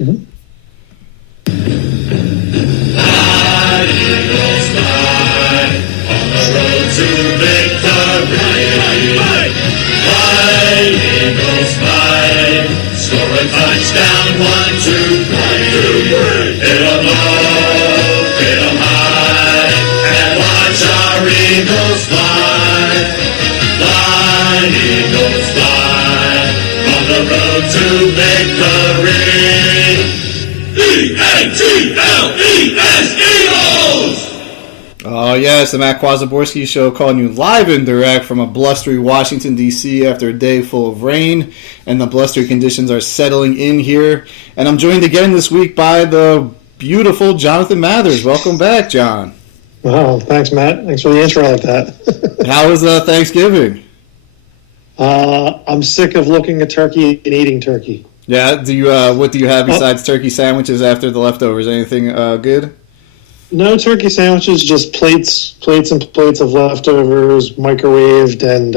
Mm-hmm. Touchdown, 1, 2, 3. Hit 'em low, hit 'em high, and watch our Eagles fly. Fly, Eagles fly, on the road to victory. E-A-T-L-E-S, Eagles! Oh, yes, the Matt Kwasiborski Show calling you live and direct from a blustery Washington, D.C. after a day full of rain, and the blustery conditions are settling in here. And I'm joined again this week by the beautiful Jonathan Mathers. Welcome back, John. Wow, thanks, Matt. Thanks for the intro like that. How was Thanksgiving? I'm sick of looking at turkey and eating turkey. Yeah, what do you have besides turkey sandwiches after the leftovers? Anything good? No turkey sandwiches, just plates and plates of leftovers, microwaved, and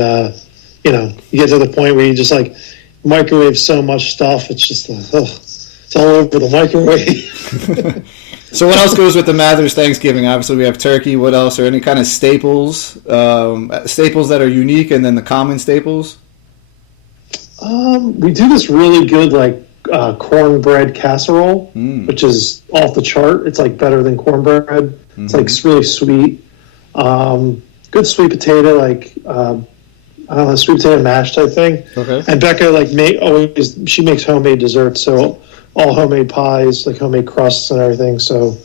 you get to the point where you just like microwave so much stuff. It's just it's all over the microwave. So what else goes with the Mathers Thanksgiving? Obviously, we have turkey. What else? Or any kind of staples that are unique, and then the common staples? We do this really good cornbread casserole, which is off the chart. It's like better than cornbread. Mm-hmm. It's like really sweet. Good sweet potato, sweet potato mash type thing. Okay. And Becca she makes homemade desserts, so all homemade pies, like homemade crusts and everything. So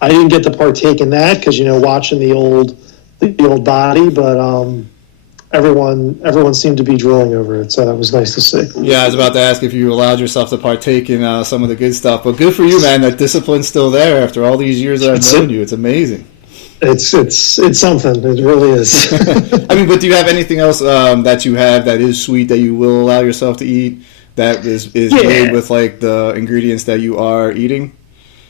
I didn't get to partake in that because watching the old body, but everyone seemed to be drooling over it, so that was nice to see. Yeah, I was about to ask if you allowed yourself to partake in some of the good stuff, but good for you, man. That discipline's still there after all these years that I've known you. It's amazing. It's something. It really is. I mean, but do you have anything else that you have that is sweet that you will allow yourself to eat that is made with like the ingredients that you are eating?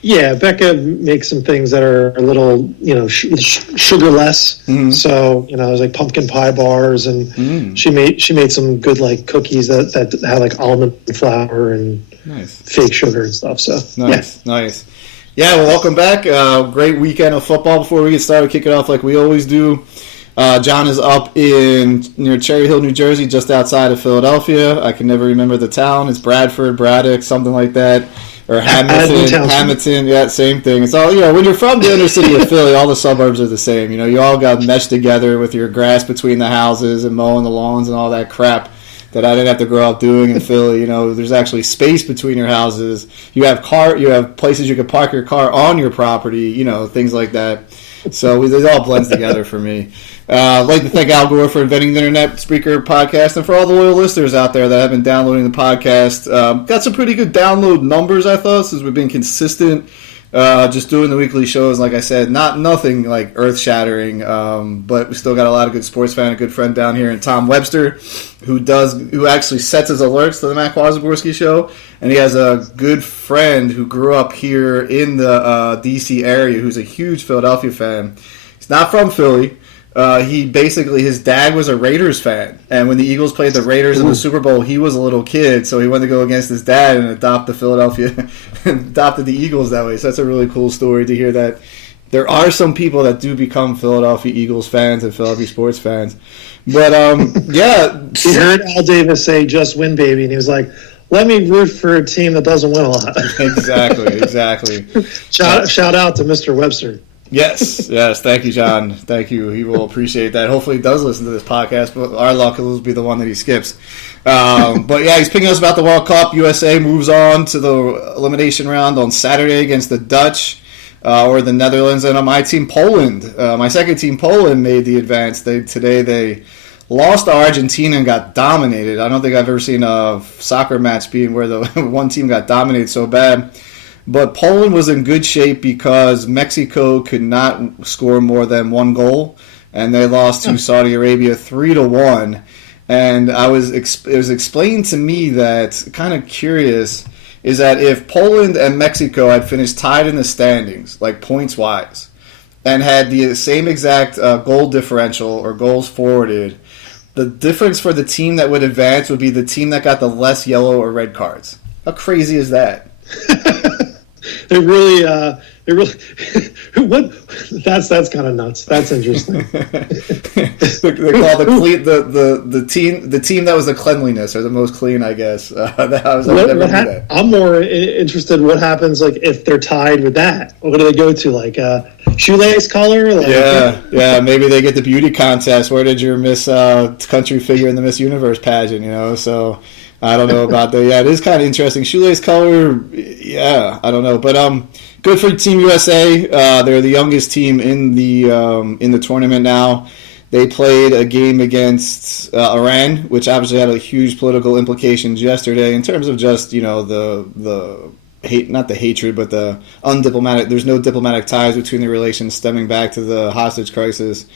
Yeah, Becca makes some things that are a little, sugarless. Mm-hmm. So, there's like pumpkin pie bars, and she made some good like cookies that had like almond flour and fake sugar and stuff. So nice. Yeah, well, welcome back. Great weekend of football. Before we get started, kick it off like we always do. John is up near Cherry Hill, New Jersey, just outside of Philadelphia. I can never remember the town. It's Bradford, Braddock, something like that. Or Hamilton, yeah, same thing. It's all, when you're from the inner city of Philly, all the suburbs are the same. You all got meshed together with your grass between the houses and mowing the lawns and all that crap that I didn't have to grow up doing in Philly. There's actually space between your houses. You have places you can park your car on your property, things like that. So it all blends together for me. I'd like to thank Al Gore for inventing the Internet Speaker podcast, and for all the loyal listeners out there that have been downloading the podcast. Got some pretty good download numbers, I thought, since we've been consistent. Just doing the weekly shows, like I said, nothing like earth-shattering, but we still got a lot of good sports fan, a good friend down here, and Tom Webster, who actually sets his alerts to the Matt Kwasiborski Show, and he has a good friend who grew up here in the D.C. area who's a huge Philadelphia fan. He's not from Philly. His dad was a Raiders fan, and when the Eagles played the Raiders in the Super Bowl, he was a little kid, so he went to go against his dad and adopted the Eagles that way. So that's a really cool story to hear that there are some people that do become Philadelphia Eagles fans and Philadelphia sports fans. But yeah, he heard Al Davis say "Just win, baby," and he was like, "Let me root for a team that doesn't win a lot." Exactly. Shout out to Mr. Webster. Yes. Thank you, John. Thank you. He will appreciate that. Hopefully he does listen to this podcast, but our luck will be the one that he skips. But yeah, he's picking us about the World Cup. USA moves on to the elimination round on Saturday against the Dutch or the Netherlands. And on my team, Poland. My second team, Poland, made the advance. Today they lost to Argentina and got dominated. I don't think I've ever seen a soccer match being where the one team got dominated so bad. But Poland was in good shape because Mexico could not score more than one goal, and they lost to Saudi Arabia 3-1. And it was explained to me that, kind of curious, is that if Poland and Mexico had finished tied in the standings, like points-wise, and had the same exact goal differential or goals forwarded, the difference for the team that would advance would be the team that got the less yellow or red cards. How crazy is that? It really, what? That's kind of nuts. That's interesting. They call the team that was the cleanliness or the most clean, I guess. I'm more interested. What happens like if they're tied with that? What do they go to? Like shoelace color? Like, yeah. Maybe they get the beauty contest. Where did your Miss Country figure in the Miss Universe pageant? So. I don't know about that. Yeah, it is kind of interesting. Shoelace color, yeah, I don't know, but good for Team USA. They're the youngest team in the tournament now. They played a game against Iran, which obviously had a huge political implications yesterday in terms of just the hate, not the hatred, but the undiplomatic. There's no diplomatic ties between the relations stemming back to the hostage crisis.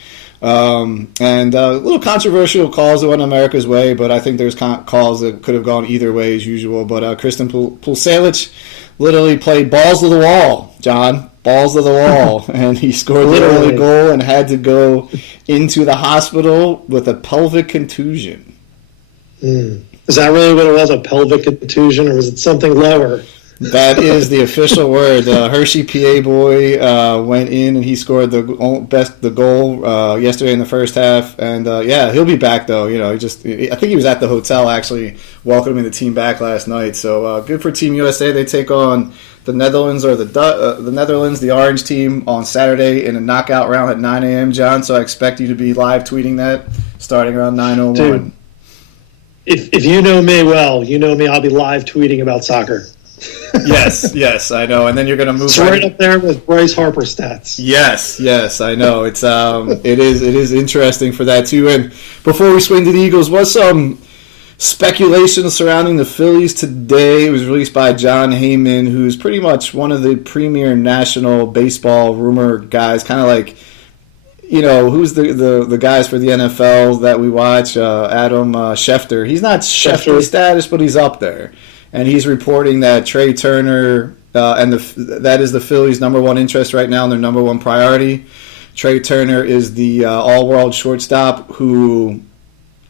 And a little controversial calls that went America's way, but I think there's calls that could have gone either way as usual. But Kristen Pulisic literally played balls to the wall, John, balls to the wall, and he scored the only goal and had to go into the hospital with a pelvic contusion. Is that really what it was, a pelvic contusion, or was it something lower? That is the official word. Hershey PA boy went in and he scored the goal yesterday in the first half. And he'll be back though. I think he was at the hotel actually welcoming the team back last night. So good for Team USA. They take on the Netherlands the Orange team on Saturday in a knockout round at 9 a.m. John. So I expect you to be live tweeting that starting around 9:01. Dude, if you know me well, you know me. I'll be live tweeting about soccer. Yes, I know. And then you're going to move right up there with Bryce Harper stats. Yes, I know. It's it is interesting for that too. And before we swing to the Eagles, what's some speculation surrounding the Phillies today? It was released by John Heyman, who's pretty much one of the premier national baseball rumor guys, kind of like who's the guys for the NFL that we watch? Adam Schefter. He's not Schefter status, but he's up there. And he's reporting that Trey Turner, that is the Phillies' number one interest right now and their number one priority. Trey Turner is the all-world shortstop who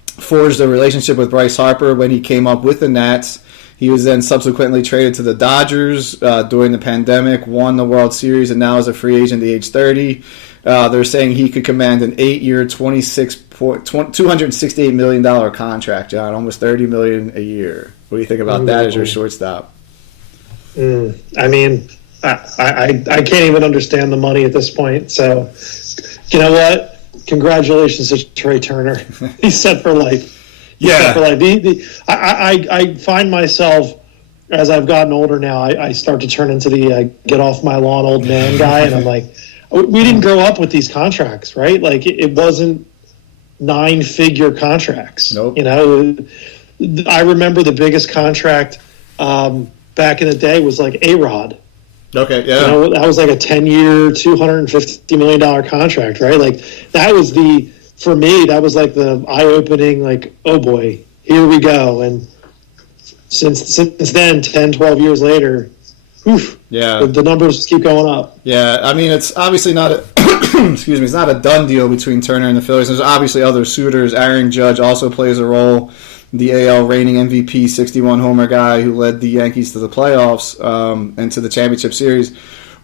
forged a relationship with Bryce Harper when he came up with the Nats. He was then subsequently traded to the Dodgers during the pandemic, won the World Series, and now is a free agent at age 30. They're saying he could command an 8-year, $268 million contract, John, almost $30 million a year. What do you think about that as your shortstop? I mean, I can't even understand the money at this point. So, you know what? Congratulations to Trey Turner. He's set for life. Yeah. I find myself, as I've gotten older now, I start to turn into the get off my lawn old man guy. And I'm like, we didn't grow up with these contracts, right? Like, it wasn't 9-figure contracts. Nope. I remember the biggest contract back in the day was like A-Rod. Okay, yeah. That was like a 10-year, $250 million contract, right? Like, that was for me, that was like the eye-opening, like, oh boy, here we go. And since then, 10, 12 years later, the numbers just keep going up. Yeah, I mean, it's obviously not it's not a done deal between Turner and the Phillies. There's obviously other suitors. Aaron Judge also plays a role. The AL reigning MVP, 61-homer guy who led the Yankees to the playoffs and to the championship series.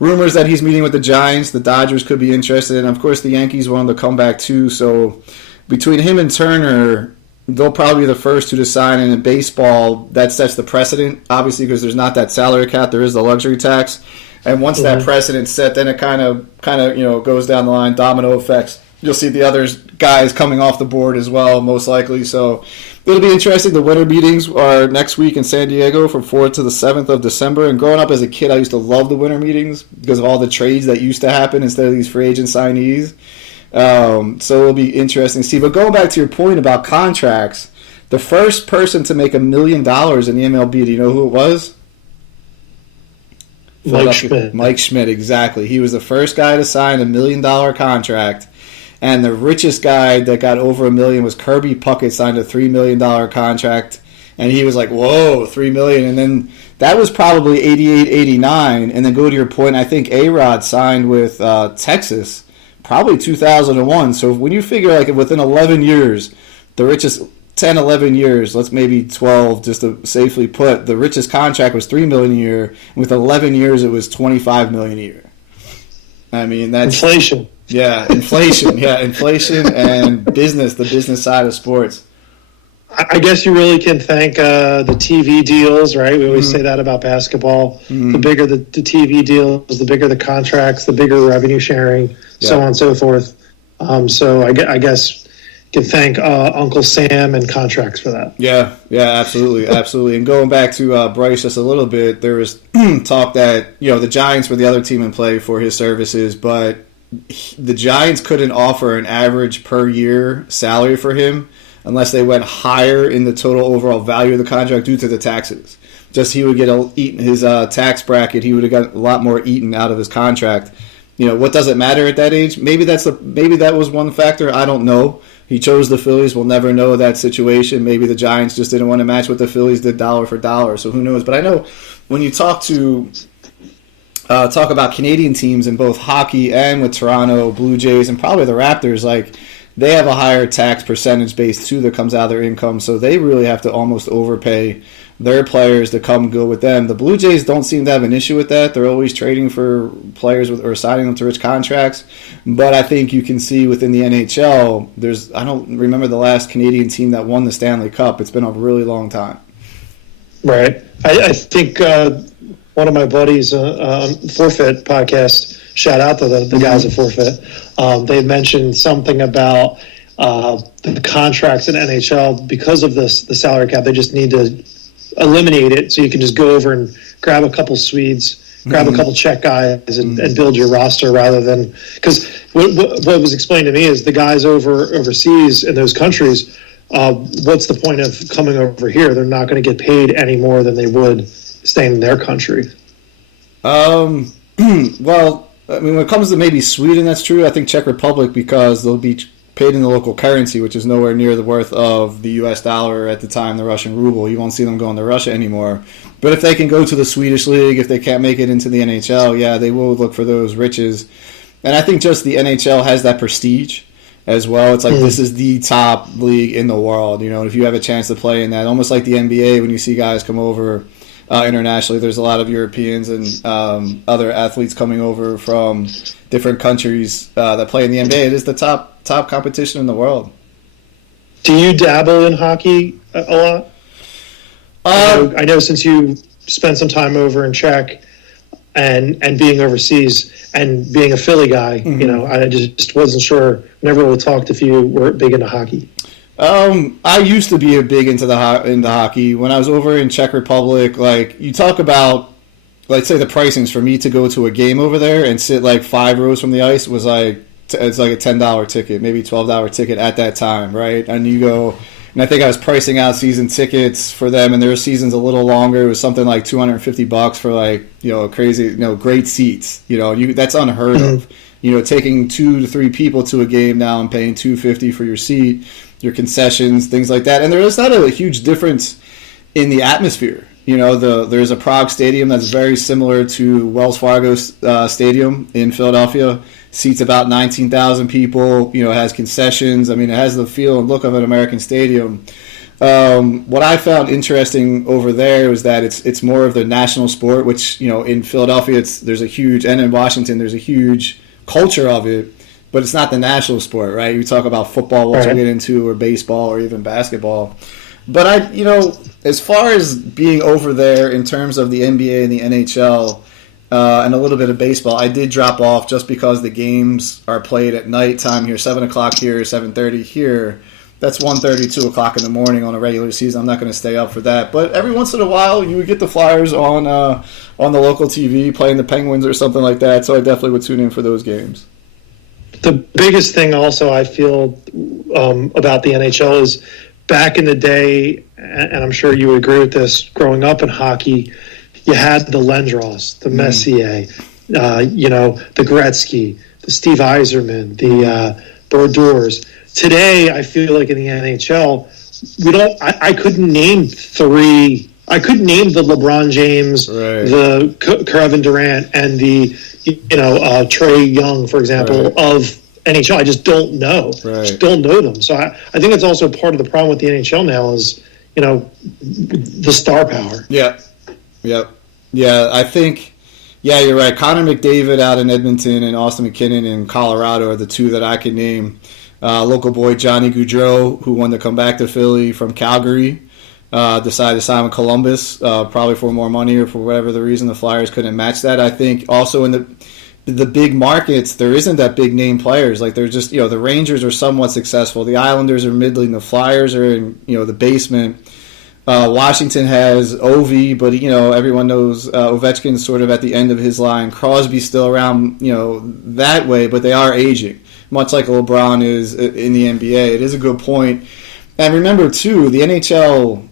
Rumors that he's meeting with the Giants. The Dodgers could be interested. And, of course, the Yankees want him to come back, too. So between him and Turner, they'll probably be the first two to sign. And in baseball, that sets the precedent, obviously, because there's not that salary cap. There is the luxury tax. And once that precedent's set, then it kind of goes down the line, domino effects. You'll see the other guys coming off the board as well, most likely. So it'll be interesting. The winter meetings are next week in San Diego from 4th to the 7th of December. And growing up as a kid, I used to love the winter meetings because of all the trades that used to happen instead of these free agent signees. So it'll be interesting to see. But going back to your point about contracts, the first person to make $1 million in the MLB, do you know who it was? Mike Schmidt. Mike Schmidt, exactly. He was the first guy to sign $1 million contract. And the richest guy that got over $1 million was Kirby Puckett, signed a $3 million contract. And he was like, whoa, $3 million. And then that was probably 88, 89. And then go to your point, I think A-Rod signed with Texas probably 2001. So when you figure like within 11 years, the richest 10, 11 years, let's maybe 12, just to safely put, the richest contract was $3 million a year. And with 11 years, it was $25 million a year. I mean, that's inflation. Yeah, inflation. Yeah, inflation and the business side of sports. I guess you really can thank the TV deals, right? We always say that about basketball. The bigger the TV deals, the bigger the contracts, the bigger revenue sharing, so on and so forth. So I guess you can thank Uncle Sam and contracts for that. Yeah, absolutely. And going back to Bryce just a little bit, there was talk that the Giants were the other team in play for his services, but the Giants couldn't offer an average per year salary for him unless they went higher in the total overall value of the contract due to the taxes. Just he would get eaten his tax bracket. He would have got a lot more eaten out of his contract. What does it matter at that age? Maybe that was one factor. I don't know. He chose the Phillies. We'll never know that situation. Maybe the Giants just didn't want to match what the Phillies did dollar for dollar. So who knows? But I know when you talk about Canadian teams in both hockey and with Toronto Blue Jays and probably the Raptors, like, they have a higher tax percentage base too that comes out of their income, so they really have to almost overpay their players to come go with them. The Blue Jays don't seem to have an issue with that. They're always trading for players or signing them to rich contracts. But I think you can see within the NHL, I don't remember the last Canadian team that won the Stanley Cup. It's been a really long time. Right. I think one of my buddies on Forfeit podcast, shout out to the guys at Forfeit, they mentioned something about the contracts in NHL. Because of the salary cap, they just need to eliminate it so you can just go over and grab a couple Swedes, grab a couple Czech guys and build your roster rather than – because what was explained to me is the guys overseas in those countries, what's the point of coming over here? They're not going to get paid any more than they would staying in their country. Well, I mean, when it comes to maybe Sweden, that's true. I think Czech Republic, because they'll be paid in the local currency, which is nowhere near the worth of the U.S. dollar at the time, the Russian ruble. You won't see them going to Russia anymore. But if they can go to the Swedish league, if they can't make it into the NHL, yeah, they will look for those riches. And I think just the NHL has that prestige as well. It's like this is the top league in the world. If you have a chance to play in that, almost like the NBA when you see guys come over internationally, there's a lot of Europeans and other athletes coming over from different countries that play in the NBA. It is the top competition in the world. Do you dabble in hockey a lot? I know since you spent some time over in Czech and being overseas and being a Philly guy, I just wasn't sure. Never really talked if you were big into hockey. I used to be big into hockey. When I was over in Czech Republic, like, you talk about, let's say, the pricings for me to go to a game over there and sit like 5 rows from the ice was like, it's like a $10 ticket, maybe $12 ticket at that time, right? And you go, and I think I was pricing out season tickets for them, and their season's a little longer. It was something like $250 for like, crazy, great seats. That's unheard of. Taking 2 to 3 people to a game now and paying $250 for your seat, your concessions, things like that. And there is not a huge difference in the atmosphere. There's a Prague stadium that's very similar to Wells Fargo Stadium in Philadelphia. Seats about 19,000 people. It has concessions. I mean, it has the feel and look of an American stadium. What I found interesting over there was that it's more of the national sport, which, in Philadelphia there's a huge, and in Washington there's a huge culture of it, but it's not the national sport, right? You talk about football, which we'll get into, or baseball, or even basketball. But as far as being over there in terms of the NBA and the NHL, and a little bit of baseball, I did drop off just because the games are played at night time here, 7 o'clock here, 7:30 here. That's 1:30, 2 o'clock in the morning on a regular season. I'm not going to stay up for that. But every once in a while, you would get the Flyers on the local TV playing the Penguins or something like that, so I definitely would tune in for those games. The biggest thing also I feel about the NHL is back in the day, and I'm sure you would agree with this, growing up in hockey, you had the Lindros, the Messier, the Gretzky, the Steve Yzerman, the Brodeurs. Today, I feel like in the NHL, I couldn't name 3. I couldn't name the LeBron James, the Kevin Durant, and the Trae Young, for example, of NHL. I just don't know. Right. Just don't know them. So I think it's also part of the problem with the NHL now is, the star power. Yeah. Yep. Yeah, I think, you're right. Connor McDavid out in Edmonton and Austin McKinnon in Colorado are the two that I can name. Local boy Johnny Gaudreau, who wanted to come back to Philly from Calgary, decided to sign with Columbus, probably for more money or for whatever the reason the Flyers couldn't match that. I think also in the big markets, there isn't that big name players. Like they're just, the Rangers are somewhat successful. The Islanders are middling. The Flyers are in, the basement. Washington has Ovi, but everyone knows Ovechkin's sort of at the end of his line. Crosby's still around, that way, but they are aging, much like LeBron is in the NBA. It is a good point. And remember too, the NHL,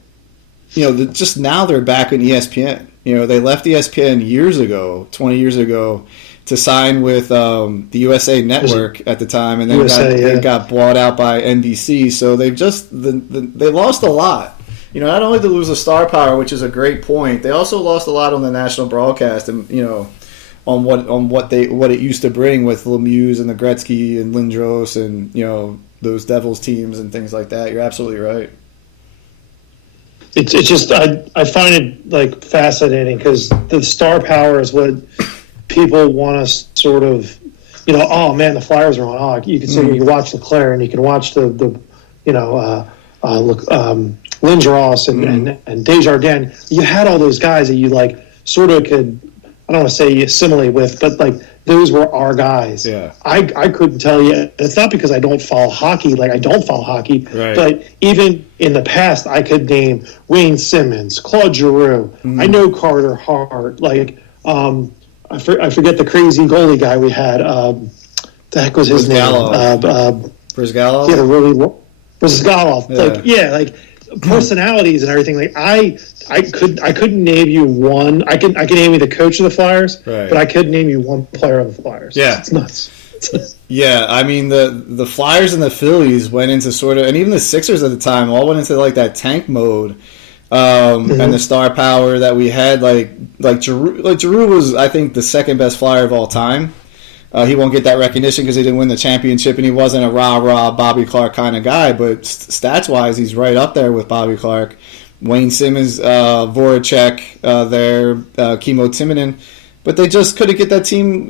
just now they're back in ESPN. They left ESPN years ago, 20 years ago, to sign with the USA Network at the time, and then they got bought out by NBC. So they've they lost a lot. Not only to lose the star power, which is a great point, they also lost a lot on the national broadcast, and on what it used to bring with Lemieux and the Gretzky and Lindros and those Devils teams and things like that. You're absolutely right. It's just I find it like fascinating because the star power is what people want to sort of oh man, the Flyers are on. Oh, you can see you can watch LeClaire and you can watch the Lindros and Desjardins. You had all those guys that you like sort of could, I don't want to say assimilate with, but like those were our guys. Yeah. I couldn't tell you. It's not because I don't follow hockey. Like I don't follow hockey. Right. But even in the past, I could name Wayne Simmons, Claude Giroux. I know Carter Hart. Like I forget the crazy goalie guy we had. The heck was his name? Brizgalov? He had a really Brizgalov. Yeah. Like personalities and everything. Like I couldn't name you one. I can name you the coach of the Flyers, right, but I couldn't name you one player of the Flyers. Yeah, it's nuts. Yeah, I mean the Flyers and the Phillies went into sort of, and even the Sixers at the time all went into like that tank mode, and the star power that we had. Like Giroux was, I think, the second best Flyer of all time. He won't get that recognition because he didn't win the championship, and he wasn't a rah-rah Bobby Clark kind of guy. But stats-wise, he's right up there with Bobby Clark. Wayne Simmons, Voracek, Kimmo Timonen. But they just couldn't get that team,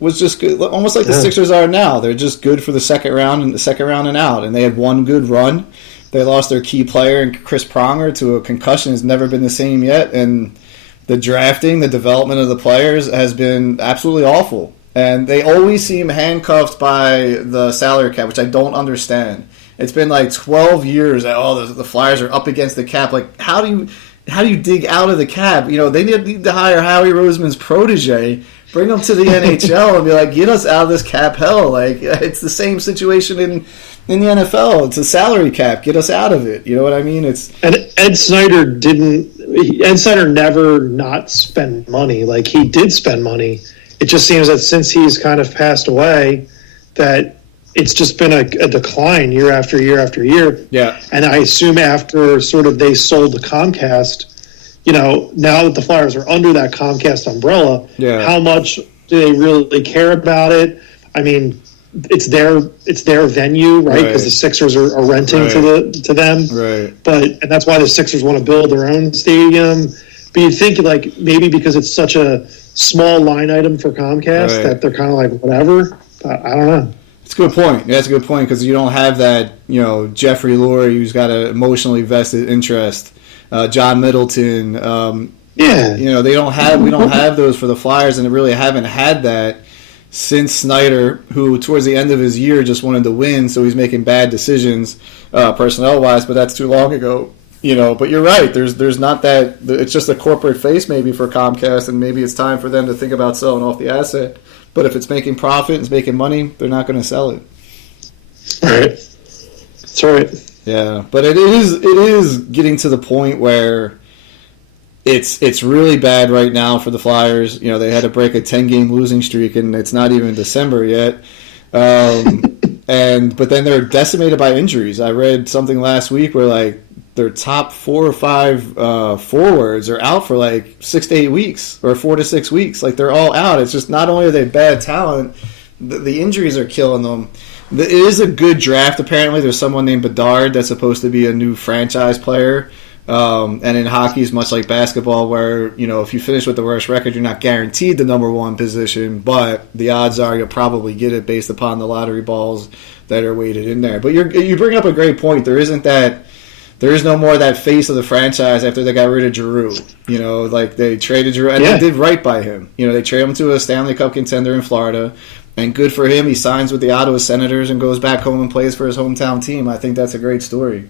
was just good, almost like the Sixers are now. They're just good for the second round and out. And they had one good run. They lost their key player, and Chris Pronger, to a concussion, has never been the same yet. And the drafting, the development of the players has been absolutely awful. And they always seem handcuffed by the salary cap, which I don't understand. It's been like 12 years that the Flyers are up against the cap. Like, how do you dig out of the cap? They need to hire Howie Roseman's protege, bring him to the NHL, and be like, get us out of this cap hell. Like, it's the same situation in the NFL. It's a salary cap. Get us out of it. You know what I mean? And Ed Snyder never not spent money. Like, he did spend money. It just seems that since he's kind of passed away, that it's just been a decline year after year after year. Yeah. And I assume after sort of they sold to Comcast, now that the Flyers are under that Comcast umbrella, how much do they really care about it? I mean, it's their venue, right? Because the Sixers are renting to them. Right. And that's why the Sixers want to build their own stadium. But you'd think like maybe because it's such a small line item for Comcast that they're kind of like whatever. I don't know. It's a good point. Yeah, that's a good point because you don't have that, Jeffrey Lurie who's got an emotionally vested interest, John Middleton. We don't have those for the Flyers, and they really haven't had that since Snyder, who towards the end of his year just wanted to win, so he's making bad decisions personnel-wise, but that's too long ago. But you're right. There's not that. It's just a corporate face maybe for Comcast, and maybe it's time for them to think about selling off the asset. But if it's making profit and it's making money, they're not going to sell it. All right. That's right. Yeah, but it is getting to the point where it's really bad right now for the Flyers. They had to break a 10-game losing streak, and it's not even December yet. But then they're decimated by injuries. I read something last week where their top 4 or 5 forwards are out for 6 to 8 weeks or 4 to 6 weeks. Like, they're all out. It's just not only are they bad talent, the injuries are killing them. It is a good draft, apparently. There's someone named Bedard that's supposed to be a new franchise player. And in hockey, it's much like basketball, where if you finish with the worst record, you're not guaranteed the number one position, but the odds are you'll probably get it based upon the lottery balls that are weighted in there. But you bring up a great point. There is no more that face of the franchise after they got rid of Giroux. Like they traded Giroux, and they did right by him. They traded him to a Stanley Cup contender in Florida, and good for him. He signs with the Ottawa Senators and goes back home and plays for his hometown team. I think that's a great story.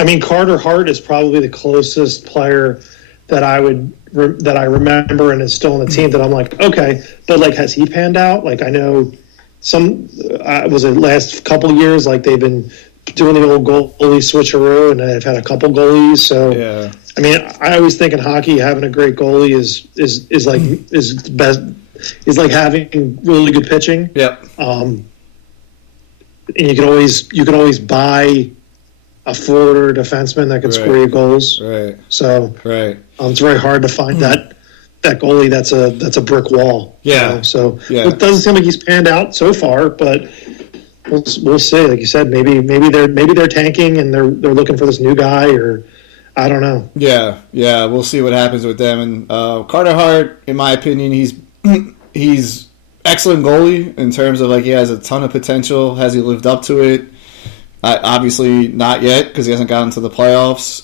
I mean, Carter Hart is probably the closest player that I remember and is still on the team that I'm like, okay, but like, has he panned out? Like, I know was it last couple of years, like they've been doing the old goalie switcheroo, and they've had a couple goalies. So, yeah. I mean, I always think in hockey having a great goalie is like having really good pitching. Yep. And you can always buy a forward or a defenseman that can score you goals. Right. So right. It's very hard to find that goalie that's a brick wall. Yeah. So it doesn't seem like he's panned out so far, but we'll see. Like you said, maybe they're tanking and they're looking for this new guy, or I don't know. Yeah. We'll see what happens with them. And Carter Hart, in my opinion, he's excellent goalie in terms of like he has a ton of potential. Has he lived up to it? Obviously not yet because he hasn't gotten to the playoffs.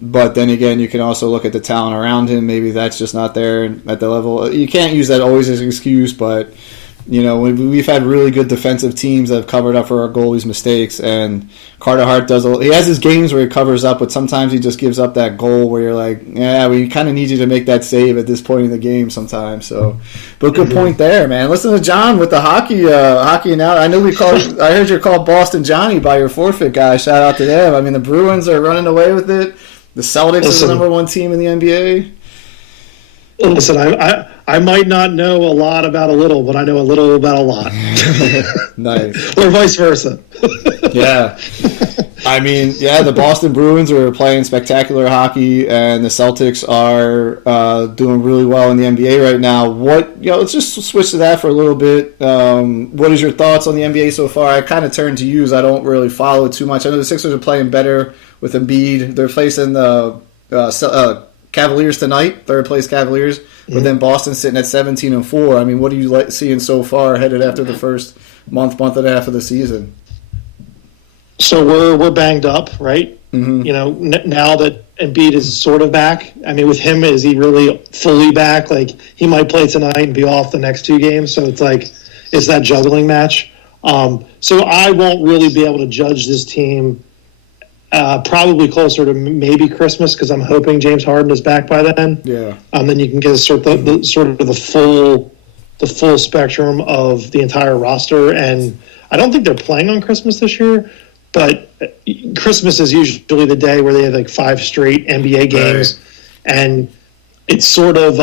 But then again, you can also look at the talent around him. Maybe that's just not there at the level. You can't use that always as an excuse, but we've had really good defensive teams that have covered up for our goalie's mistakes, and Carter Hart he has his games where he covers up, but sometimes he just gives up that goal where you're like, yeah, we kind of need you to make that save at this point in the game sometimes. So, but good point there, man. Listen to John with the hockey now. I heard you're called Boston Johnny by your forfeit guy. Shout out to them. I mean, the Bruins are running away with it. The Celtics are the number one team in the NBA. Listen, I might not know a lot about a little, but I know a little about a lot. Nice. Or vice versa. Yeah. I mean, the Boston Bruins are playing spectacular hockey, and the Celtics are doing really well in the NBA right now. Let's just switch to that for a little bit. What is your thoughts on the NBA so far? I kind of turned to you, as I don't really follow it too much. I know the Sixers are playing better with Embiid. They're facing the Cavaliers tonight, third place Cavaliers, but then Boston sitting at 17-4. I mean, what are you seeing so far headed after the first month and a half of the season? So we're banged up, right? Mm-hmm. Now that Embiid is sort of back. I mean, with him, is he really fully back? Like, he might play tonight and be off the next two games. So it's like it's that juggling match. So I won't really be able to judge this team. Probably closer to maybe Christmas, because I'm hoping James Harden is back by then. Yeah. Then you can get the full spectrum of the entire roster. And I don't think they're playing on Christmas this year, but Christmas is usually the day where they have like 5 straight NBA games, right. And it's sort of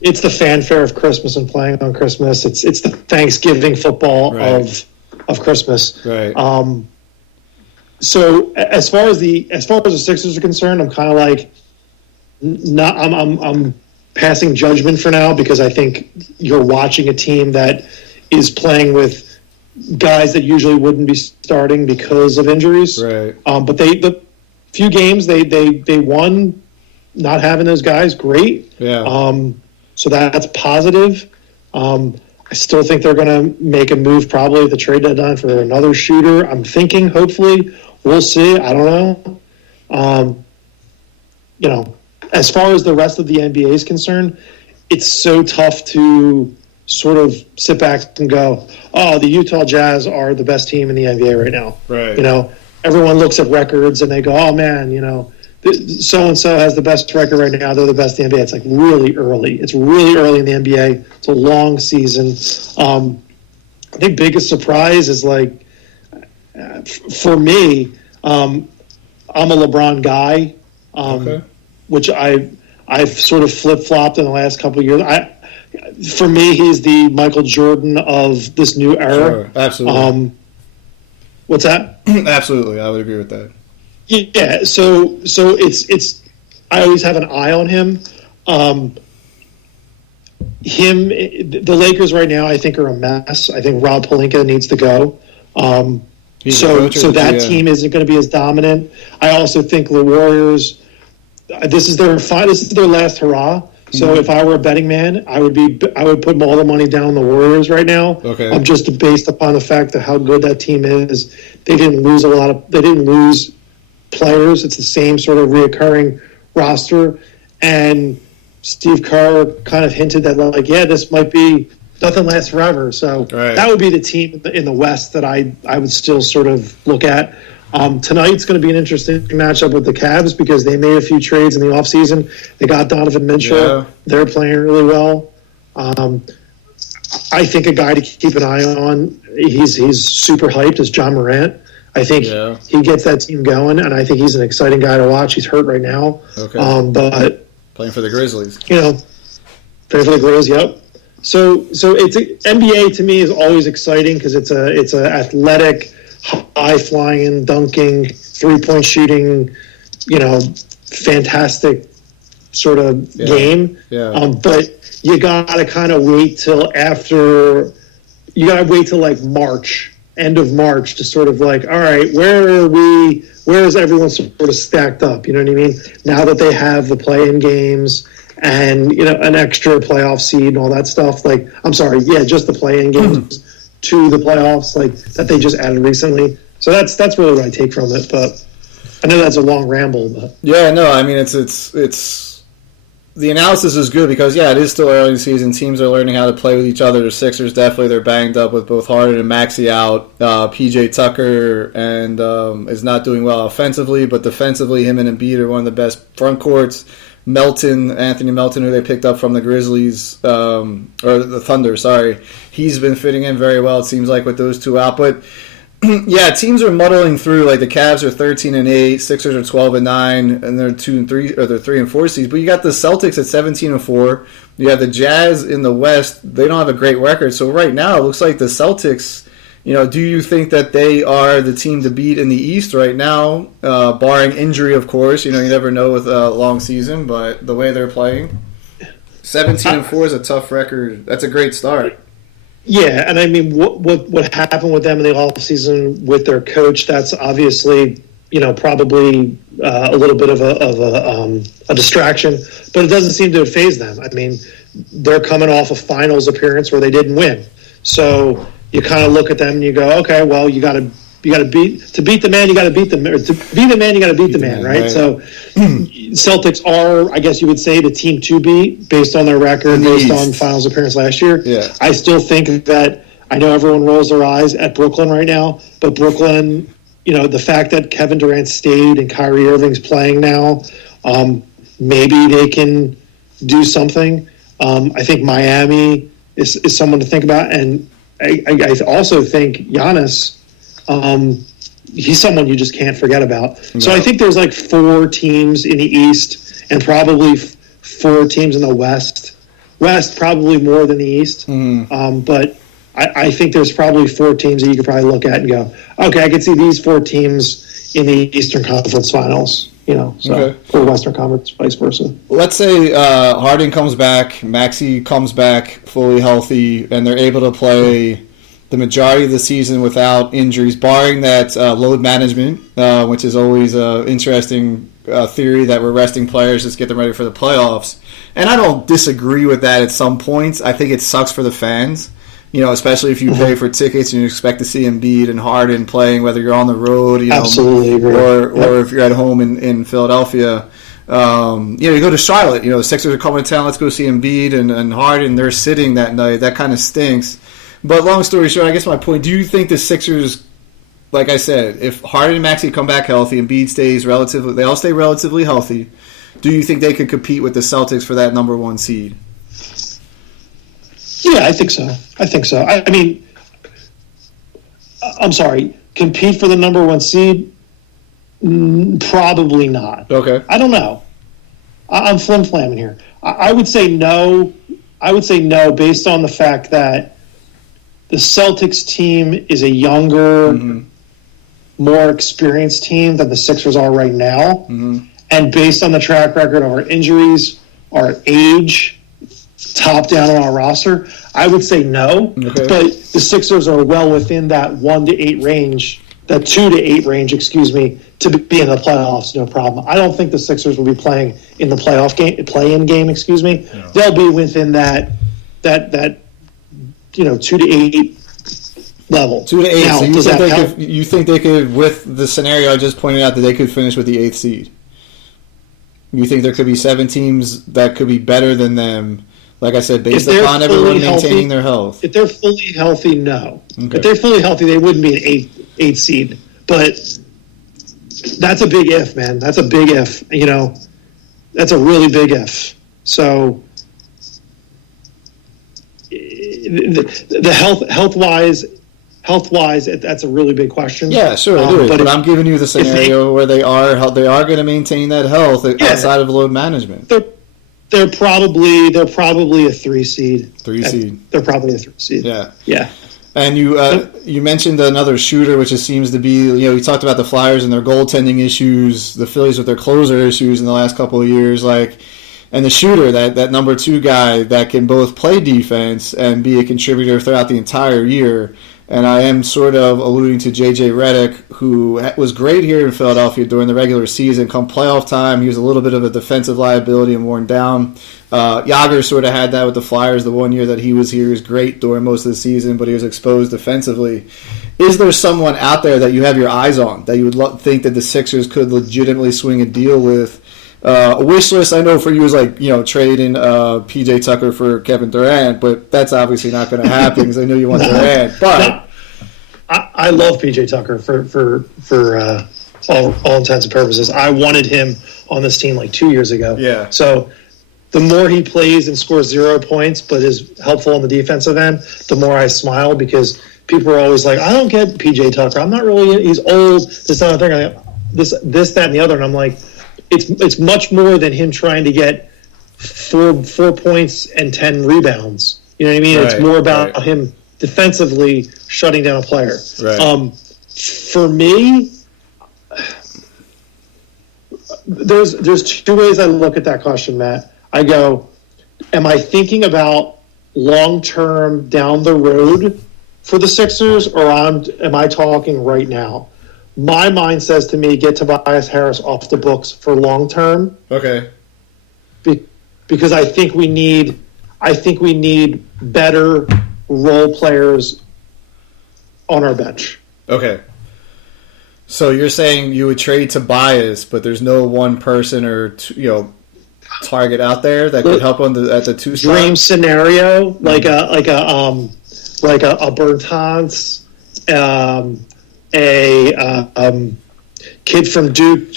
it's the fanfare of Christmas and playing on Christmas. It's the Thanksgiving football right. of Christmas. Right. So as far as the Sixers are concerned, I'm kind of like I'm passing judgment for now, because I think you're watching a team that is playing with guys that usually wouldn't be starting because of injuries. Right. But the few games they won, not having those guys, great. Yeah. So that's positive. I still think they're going to make a move probably at the trade deadline for another shooter. I'm thinking, hopefully. We'll see. I don't know. As far as the rest of the NBA is concerned, it's so tough to sort of sit back and go, oh, the Utah Jazz are the best team in the NBA right now. Right. Everyone looks at records and they go, oh, man, so-and-so has the best record right now. They're the best in the NBA. It's like really early. It's really early in the NBA. It's a long season. I think biggest surprise is like, for me, I'm a LeBron guy, which I've sort of flip-flopped in the last couple of years. For me, he's the Michael Jordan of this new era. Sure, absolutely. What's that? Absolutely, I would agree with that. Yeah, so it's I always have an eye on him. the Lakers right now, I think, are a mess. I think Rob Pelinka needs to go. So that team isn't going to be as dominant. I also think the Warriors. This is their last hurrah. So if I were a betting man, I would put all the money down on the Warriors right now. Okay. Just based upon the fact of how good that team is. They didn't lose players. It's the same sort of reoccurring roster. And Steve Kerr kind of hinted that, like, yeah, this might be nothing lasts forever. So that would be the team in the West that I would still sort of look at. Tonight's going to be an interesting matchup with the Cavs because they made a few trades in the offseason. They got Donovan Mitchell. Yeah. They're playing really well. I think a guy to keep an eye on, he's super hyped, is John Morant. I think he gets that team going, and I think he's an exciting guy to watch. He's hurt right now. Okay. But playing for the Grizzlies. Playing for the Grizzlies, yep. So it's NBA to me is always exciting because it's a athletic, high flying, dunking, 3-point shooting, fantastic sort of game. Yeah. But you gotta kind of wait till after. You gotta wait till like March, end of March, to sort of like, all right, where are we? Where is everyone sort of stacked up? You know what I mean? Now that they have the play-in games and an extra playoff seed and all that stuff. Like, I'm sorry, just the play-in games to the playoffs, like that they just added recently. So that's really what I take from it. But I know that's a long ramble. But yeah, no, I mean it's the analysis is good because it is still early in the season. Teams are learning how to play with each other. The Sixers definitely they're banged up with both Harden and Maxey out. PJ Tucker and is not doing well offensively, but defensively, him and Embiid are one of the best front courts. Anthony Melton, who they picked up from the Grizzlies, or the Thunder, sorry. He's been fitting in very well, it seems like, with those two out. But, teams are muddling through. Like, the Cavs are 13-8, Sixers are 12-9, and they're 2-3, or they're 3-4 seeds. But you got the Celtics at 17-4. You have the Jazz in the West. They don't have a great record. So right now, it looks like the Celtics, do you think that they are the team to beat in the East right now, barring injury, of course? You never know with a long season, but the way they're playing, 17-4 is a tough record. That's a great start. Yeah, and I mean, what happened with them in the offseason with their coach? That's obviously, probably a little bit of a distraction, but it doesn't seem to have phased them. I mean, they're coming off a finals appearance where they didn't win, so you kind of look at them and you go, okay, well, you got to beat the man, you got to beat the man. To be the man, you got to beat the man, right? So Celtics are, I guess you would say, the team to beat based on their record, based on finals appearance last year. Yeah. I still think that, I know everyone rolls their eyes at Brooklyn right now, but Brooklyn, the fact that Kevin Durant stayed and Kyrie Irving's playing now, maybe they can do something. I think Miami is someone to think about, and I also think Giannis, he's someone you just can't forget about. No. So I think there's like 4 teams in the East and probably 4 teams in the West. West probably more than the East. But I think there's probably 4 teams that you could probably look at and go, okay, I could see these 4 teams in the Eastern Conference Finals. Or Western Conference, vice versa. Let's say Harden comes back, Maxey comes back fully healthy, and they're able to play the majority of the season without injuries, barring that load management, which is always an interesting theory that we're resting players just get them ready for the playoffs. And I don't disagree with that at some points. I think it sucks for the fans. Especially if you pay for tickets and you expect to see Embiid and Harden playing, whether you're on the road, absolutely agree. or if you're at home in Philadelphia. You go to Charlotte. The Sixers are coming to town. Let's go see Embiid and Harden. They're sitting that night. That kind of stinks. But long story short, I guess my point: do you think the Sixers, like I said, if Harden and Maxey come back healthy, Embiid stays they all stay relatively healthy, do you think they could compete with the Celtics for that number 1 seed? Yeah, I think so. I mean, I'm sorry, compete for the number 1 seed? Probably not. Okay. I don't know. I'm flim-flamming here. I would say no. I would say no based on the fact that the Celtics team is a younger, more experienced team than the Sixers are right now. And based on the track record of our injuries, our age, top down on our roster, I would say no. Okay. But the Sixers are well within that 1 to 8 range, that 2 to 8 range, to be in the playoffs, no problem. I don't think the Sixers will be playing in the play-in game. No. They'll be within that 2 to 8 level. 2 to 8. Now, so you think they could, with the scenario I just pointed out, that they could finish with the 8th seed? You think there could be 7 teams that could be better than them? Like I said, based upon everyone maintaining their health. If they're fully healthy, no. Okay. If they're fully healthy, they wouldn't be an 8th seed. But that's a big if, man. That's a big if. That's a really big if. So the health-wise, that's a really big question. Yeah, sure, it is. But I'm giving you the scenario where they are going to maintain that health outside of load management. They're probably a 3 seed. 3 seed. They're probably a 3 seed. Yeah. And you mentioned another shooter, which seems to be, you talked about the Flyers and their goaltending issues, the Phillies with their closer issues in the last couple of years, and the shooter, that number 2 guy that can both play defense and be a contributor throughout the entire year. And I am sort of alluding to J.J. Redick, who was great here in Philadelphia during the regular season. Come playoff time, he was a little bit of a defensive liability and worn down. Jágr sort of had that with the Flyers the one year that he was here. He was great during most of the season, but he was exposed defensively. Is there someone out there that you have your eyes on that you would think that the Sixers could legitimately swing a deal with? A wish list, I know for you, is trading PJ Tucker for Kevin Durant, but that's obviously not going to happen because I know you want Durant. But I love PJ Tucker for all intents and purposes. I wanted him on this team 2 years ago. Yeah. So the more he plays and scores 0 points, but is helpful on the defensive end, the more I smile because people are always like, I don't get PJ Tucker. I'm not really. He's old. This other thing. This, that, and the other. And I'm like. It's much more than him trying to get four points and 10 rebounds. You know what I mean? Right, it's more about him defensively shutting down a player. Right. For me, there's 2 ways I look at that question, Matt. I go, am I thinking about long-term down the road for the Sixers, or am I talking right now? My mind says to me, get Tobias Harris off the books for long term. Okay. Because I think we need better role players on our bench. Okay. So you're saying you would trade Tobias, but there's no one person or target out there that could help at the 2 spot? Dream scenario, like a Bertans, a kid from Duke,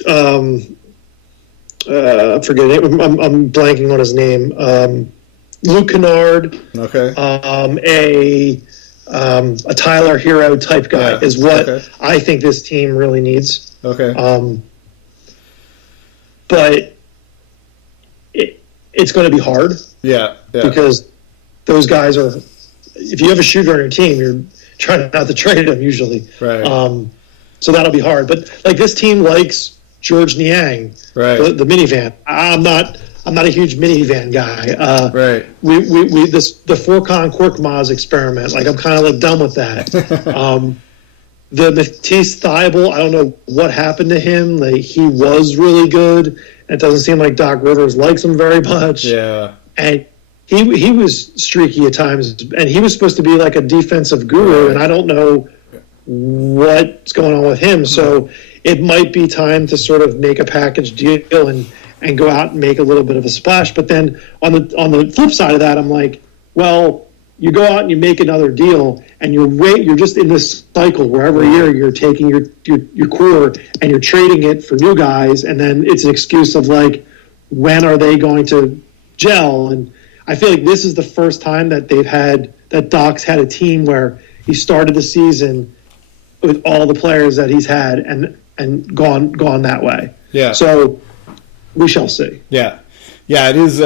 forget it. I'm blanking on his name. Luke Kennard. Okay. A Tyler Hero type guy is what I think this team really needs. Okay. But it's going to be hard. Yeah. Because those guys are. If you have a shooter on your team, you're trying not to trade him usually. Right. So that'll be hard. But this team likes George Niang, the minivan. I'm not a huge minivan guy. Right. The Furkan Korkmaz experiment. I'm kind of done with that. The Matisse Thybulle, I don't know what happened to him. He was really good. It doesn't seem like Doc Rivers likes him very much. Yeah. And he was streaky at times, and he was supposed to be like a defensive guru, and I don't know what's going on with him. So it might be time to sort of make a package deal and go out and make a little bit of a splash. But then on the flip side of that, I'm like, well, you go out and you make another deal, and you're just in this cycle where every year you're taking your core and you're trading it for new guys, and then it's an excuse of when are they going to gel? And I feel like this is the first time that Doc's had a team where he started the season with all the players that he's had and gone that way. Yeah. So we shall see. Yeah. Yeah, it is.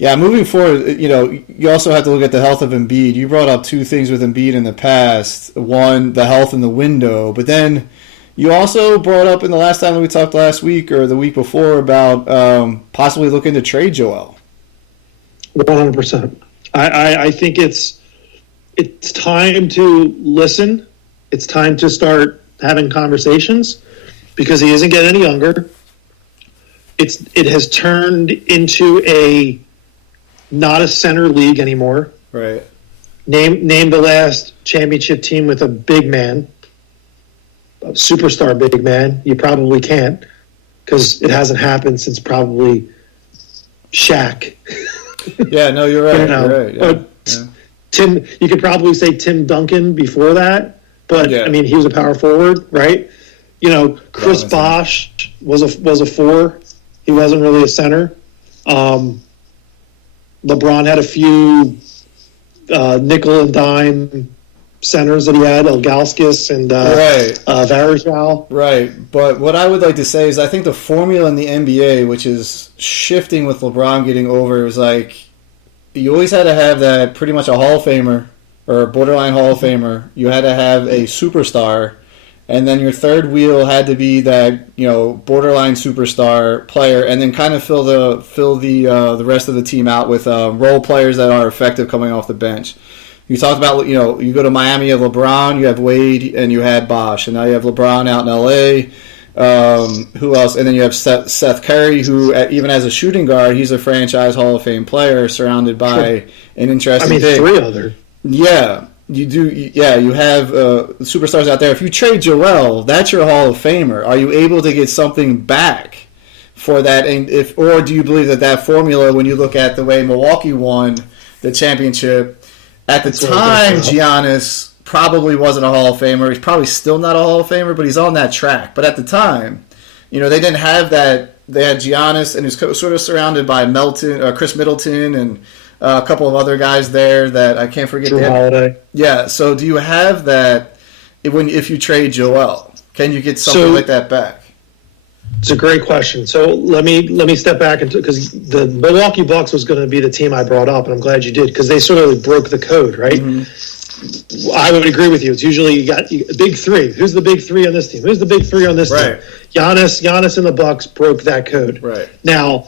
Yeah, moving forward, you also have to look at the health of Embiid. You brought up 2 things with Embiid in the past. One, the health in the window, but then you also brought up in the last time that we talked last week or the week before about possibly looking to trade Joel. 100%. I think it's time to listen. It's time to start having conversations because he isn't getting any younger. It has turned into not a center league anymore. Right. Name the last championship team with a big man, a superstar big man. You probably can't because it hasn't happened since probably Shaq. Yeah, no, you're right. You're right. Yeah. Yeah. Tim, you could probably say Tim Duncan before that, but yeah. I mean he was a power forward, right? Chris Bosh was a 4. He wasn't really a center. LeBron had a few nickel and dime centers that he had, Ilgauskas and Varejao. Right, but what I would like to say is I think the formula in the NBA, which is shifting with LeBron getting over, is like you always had to have that pretty much a Hall of Famer or a borderline Hall of Famer. You had to have a superstar, and then your third wheel had to be that borderline superstar player, and then kind of fill the rest of the team out with role players that are effective coming off the bench. You talked about, you go to Miami, you have LeBron, you have Wade, and you had Bosh. And now you have LeBron out in L.A. Who else? And then you have Seth Curry, who, even as a shooting guard, he's a franchise Hall of Fame player surrounded by an interesting big. 3 other. Yeah, you do. Yeah, you have superstars out there. If you trade Joel, that's your Hall of Famer. Are you able to get something back for that? And or do you believe that formula, when you look at the way Milwaukee won the championship, at the time, Giannis probably wasn't a Hall of Famer. He's probably still not a Hall of Famer, but he's on that track. But at the time, they didn't have that. They had Giannis, and he was sort of surrounded by Chris Middleton, and a couple of other guys there that I can't forget. Drew Holiday. Yeah. So do you have that if you trade Joel? Can you get something like that back? It's a great question. So let me step back because the Milwaukee Bucks was going to be the team I brought up, and I'm glad you did because they sort of broke the code, right? Mm-hmm. I would agree with you. It's usually you got big 3. Who's the big 3 on this team? Who's the big 3 on this team? Giannis and the Bucks broke that code. Right. Now,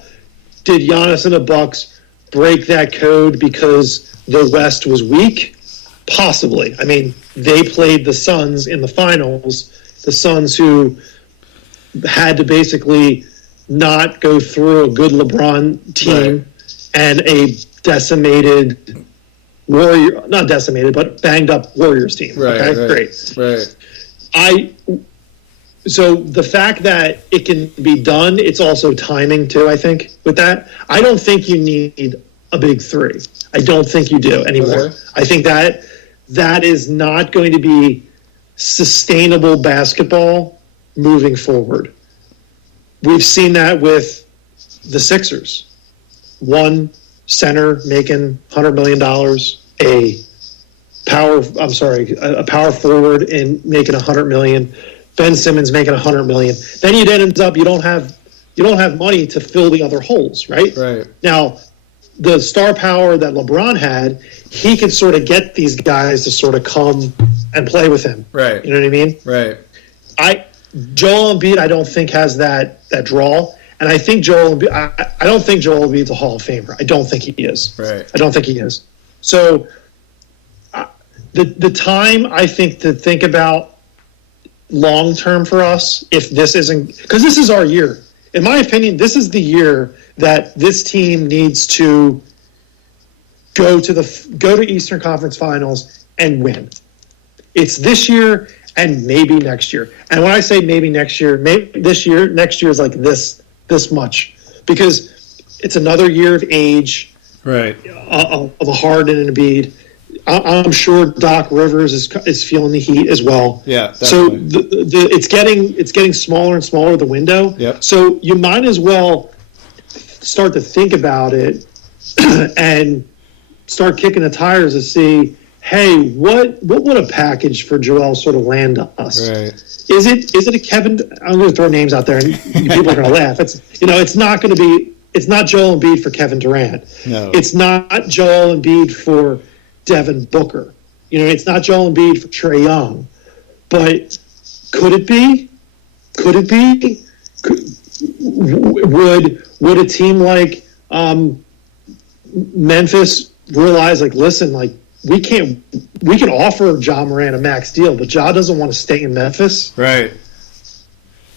did Giannis and the Bucks break that code because the West was weak? Possibly. I mean, they played the Suns in the finals. The Suns who had to basically not go through a good LeBron team and a decimated Warrior, not decimated, but banged up Warriors team. Great. Right. So the fact that it can be done, it's also timing too, I think, with that. I don't think you need a big 3. I don't think you do anymore. Okay. I think that is not going to be sustainable basketball moving forward. We've seen that with the Sixers. One center making $100 million, a power forward and making $100 million, Ben Simmons making $100 million. Then you end up you don't have money to fill the other holes, right? Right. Now, the star power that LeBron had, he could sort of get these guys to sort of come and play with him. Right. You know what I mean? Right. Joel Embiid, I don't think has that draw, and I think Joel Embiid. I don't think Joel Embiid's a Hall of Famer. I don't think he is. Right. I don't think he is. So, the time I think to think about long term for us, if this isn't because this is our year. In my opinion, this is the year that this team needs to go to Eastern Conference Finals and win. It's this year. And maybe next year. And when I say maybe next year, maybe this year, next year is like this much. Because it's another year of age. Right. Of a Harden and Embiid. I'm sure Doc Rivers is feeling the heat as well. Yeah, definitely. So it's getting smaller and smaller, the window. Yep. So you might as well start to think about it and start kicking the tires to see, hey, what would a package for Joel sort of land us? Right. Is it a Kevin? I'm going to throw names out there, and people are going to laugh. It's not going to be. It's not Joel Embiid for Kevin Durant. No. It's not Joel Embiid for Devin Booker. It's not Joel Embiid for Trae Young. But could it be? Could it be? Would a team like Memphis realized, like, listen, like, we can offer Ja Morant a max deal, but Ja doesn't want to stay in Memphis. Right.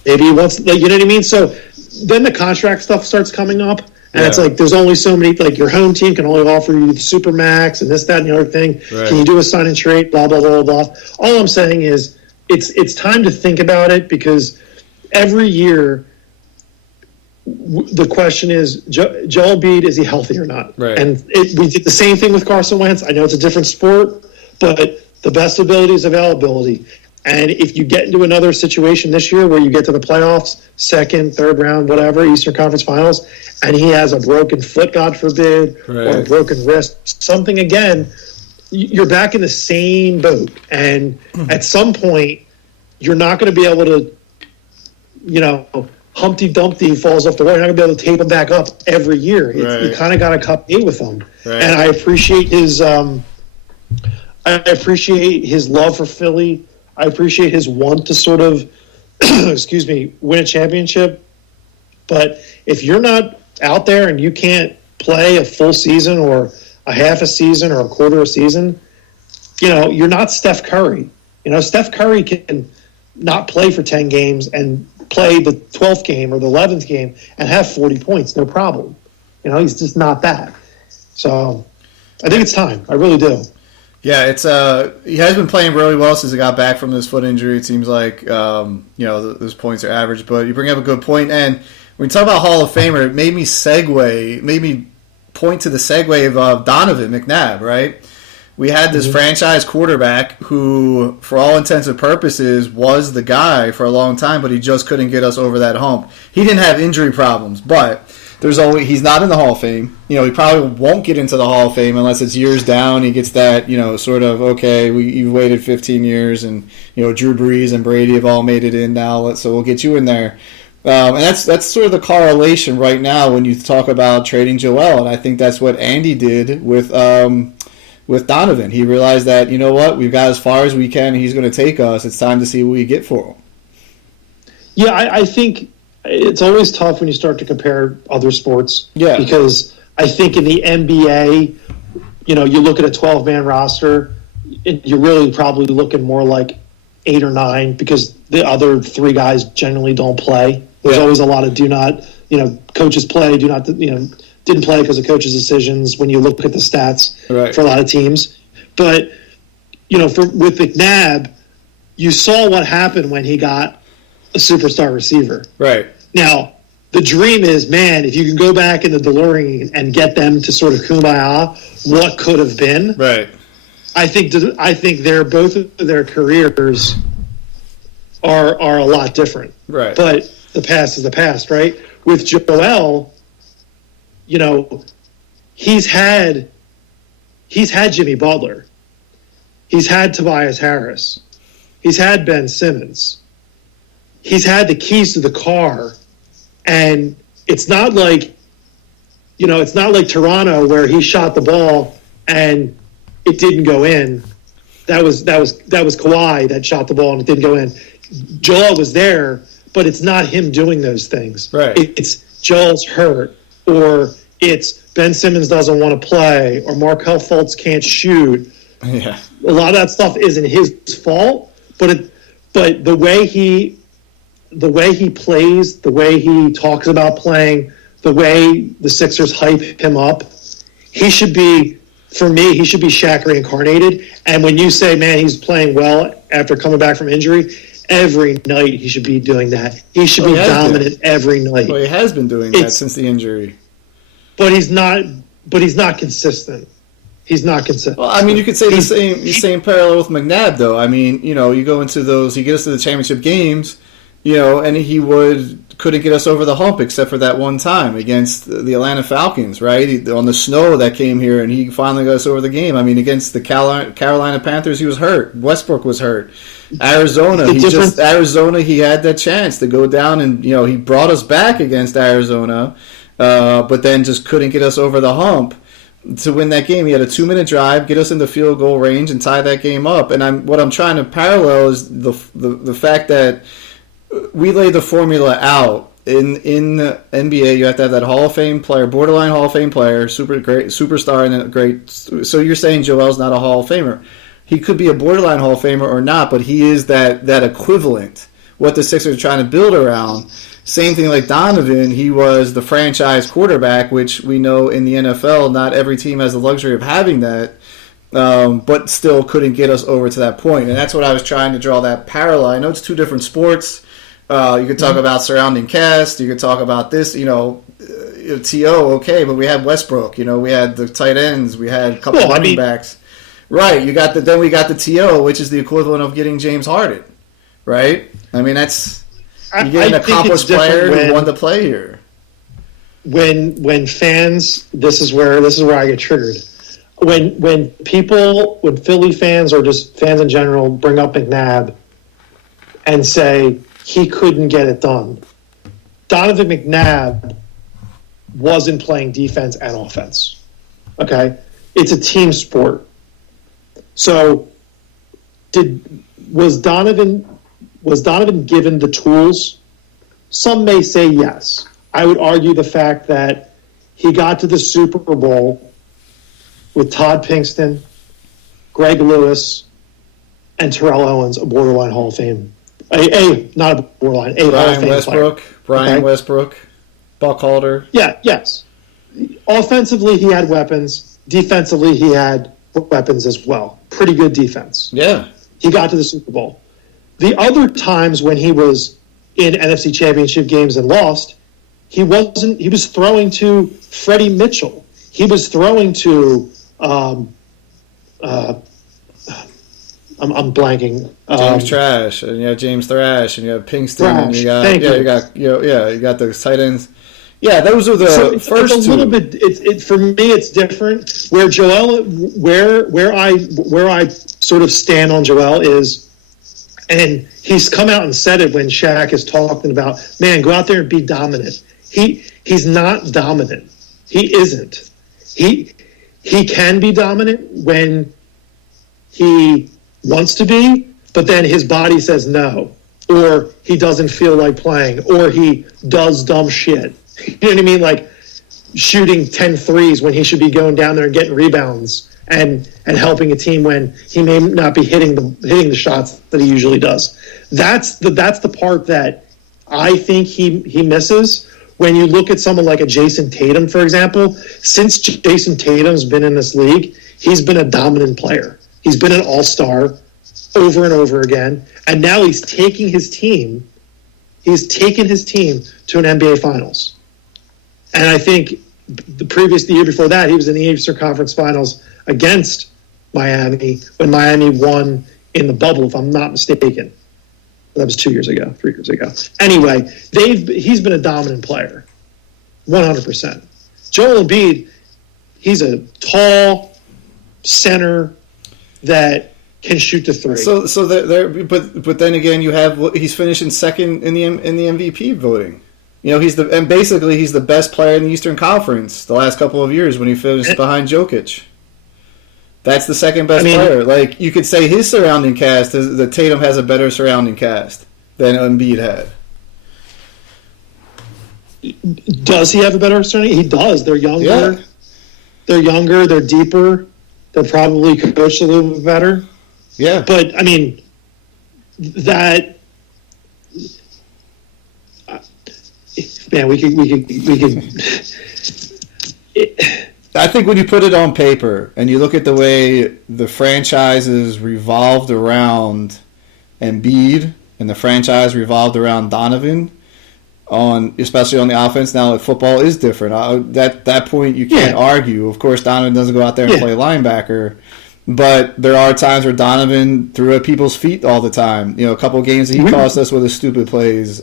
Maybe he wants, like, you know what I mean? So then the contract stuff starts coming up, and it's like there's only so many, like, your home team can only offer you the super max and this, that, and the other thing. Right. Can you do a sign and trade? Blah, blah, blah, blah. All I'm saying is it's time to think about it, because every year the question is, Joel Embiid, is he healthy or not? Right. And we did the same thing with Carson Wentz. I know it's a different sport, but the best ability is availability. And if you get into another situation this year where you get to the playoffs, second, third round, whatever, Eastern Conference Finals, and he has a broken foot, God forbid, or a broken wrist, something again, you're back in the same boat. And at some point, you're not going to be able to, you know, Humpty Dumpty falls off the wall. You're not going to be able to tape him back up every year. You kind of got to cut bait with him. Right. And I appreciate his love for Philly. I appreciate his want to sort of, win a championship. But if you're not out there and you can't play a full season or a half a season or a quarter of a season, you know, you're not Steph Curry. You know, Steph Curry can not play for 10 games and play the 12th game or the 11th game and have 40 points, no problem. You know, he's just not that. So I think it's time. I really do. Yeah, it's he has been playing really well since he got back from this foot injury. It seems like you know, those points are average, but you bring up a good point. And when you talk about Hall of Famer, it made me point to the segue of Donovan McNabb, right? We had this franchise quarterback who, for all intents and purposes, was the guy for a long time, but he just couldn't get us over that hump. He didn't have injury problems, but he's not in the Hall of Fame. You know, he probably won't get into the Hall of Fame unless it's years down. He gets that, you know, sort of, okay, you've waited 15 years, and, you know, Drew Brees and Brady have all made it in now, so we'll get you in there. And that's sort of the correlation right now when you talk about trading Joel, and I think that's what Andy did with Donovan. He realized that, you know what, we've got as far as we can, and he's going to take us. It's time to see what we get for him. Yeah, I think it's always tough when you start to compare other sports. Yeah. Because I think in the NBA, you know, you look at a 12-man roster, you're really probably looking more like 8 or 9, because the other 3 guys generally don't play. There's always a lot of coaches play, didn't play because of coaches' decisions when you look at the stats for a lot of teams. But, you know, with McNabb, you saw what happened when he got a superstar receiver. Right. Now, the dream is, man, if you can go back in the DeLorean and get them to sort of kumbaya, what could have been? Right. I think both of their careers are a lot different. Right. But the past is the past, right? With Joel, you know, he's had Jimmy Butler. He's had Tobias Harris. He's had Ben Simmons. He's had the keys to the car. And it's not like Toronto where he shot the ball and it didn't go in. That was Kawhi that shot the ball and it didn't go in. Joel was there, but it's not him doing those things. Right. It's Joel's hurt, or it's Ben Simmons doesn't want to play, or Markelle Fultz can't shoot. Yeah. A lot of that stuff isn't his fault, but the way he plays, the way he talks about playing, the way the Sixers hype him up, he should be Shaq reincarnated. And when you say, man, he's playing well after coming back from injury, every night he should be doing that. He should be dominant every night. Well, he has been doing that since the injury. But he's not consistent. He's not consistent. Well, I mean, you could say the same parallel with McNabb, though. I mean, you know, you go into those, he gets to the championship games, you know, and he couldn't get us over the hump except for that one time against the Atlanta Falcons, right? On the snow that came here, and he finally got us over the game. I mean, against the Carolina Panthers, he was hurt. Westbrook was hurt. Arizona, he had that chance to go down, and, you know, he brought us back against Arizona, but then just couldn't get us over the hump to win that game. He had a 2-minute drive, get us into field goal range, and tie that game up. And what I'm trying to parallel is the fact that we laid the formula out in the NBA, you have to have that Hall of Fame player, borderline Hall of Fame player, super great superstar, and a great. So you're saying Joel's not a Hall of Famer? He could be a borderline Hall of Famer or not, but he is that equivalent. What the Sixers are trying to build around. Same thing like Donovan. He was the franchise quarterback, which we know in the NFL, not every team has the luxury of having that. But still couldn't get us over to that point. And that's what I was trying to draw that parallel. I know it's two different sports. You could talk about surrounding cast. You could talk about this, T.O., okay, but we had Westbrook. We had the tight ends. We had a couple running backs. Right, then we got the T.O., which is the equivalent of getting James Harden, right? I mean, you get an accomplished player who won the play here. When fans, this is where I get triggered. When Philly fans or just fans in general bring up McNabb and say he couldn't get it done, Donovan McNabb wasn't playing defense and offense. Okay, it's a team sport. So, was Donovan given the tools? Some may say yes. I would argue the fact that he got to the Super Bowl with Todd Pinkston, Greg Lewis, and Terrell Owens, a borderline Hall of Fame. Not a borderline, a Hall of Fame Westbrook, player. Brian Westbrook, Buckhalter. Yeah, yes. Offensively, he had weapons. Defensively, he had weapons as well. Pretty good defense. Yeah. He got to the Super Bowl. The other times when he was in NFC Championship games and lost, he was throwing to Freddie Mitchell. He was throwing to I'm blanking. James Trash, and you have James Thrash, and you have Pinkston, Thrash, and you got the tight ends. Yeah, those are the first it's a little bit. For me, it's different. Where Joel, where I sort of stand on Joel is, and he's come out and said it when Shaq is talking about, man, go out there and be dominant. He's not dominant. He isn't. He can be dominant when he wants to be, but then his body says no, or he doesn't feel like playing, or he does dumb shit. You know what I mean? Like shooting 10 threes when he should be going down there and getting rebounds and helping a team when he may not be hitting the shots that he usually does. That's the part that I think he misses. When you look at someone like a Jason Tatum, for example, since Jason Tatum's been in this league, he's been a dominant player. He's been an all-star over and over again, and now he's taking his team to an NBA Finals. And I think the year before that, he was in the Eastern Conference Finals against Miami when Miami won in the bubble, if I'm not mistaken. That was 3 years ago. Anyway, he's been a dominant player, 100%. Joel Embiid, he's a tall center that can shoot the three. But then again, he's finishing second in the MVP voting. He's the best player in the Eastern Conference the last couple of years when he finished behind Jokic. That's the second best player. Like, you could say his surrounding cast the Tatum has a better surrounding cast than Embiid had. Does he have a better surrounding? He does. They're younger. Yeah. They're younger. They're deeper. They're probably coached a little bit better. Yeah. But that. Man, we could. I think when you put it on paper and you look at the way the franchises revolved around Embiid and the franchise revolved around Donovan, especially on the offense. Now, football is different. That point you can't argue. Of course, Donovan doesn't go out there and play linebacker, but there are times where Donovan threw at people's feet all the time. A couple of games that he cost us with his stupid plays.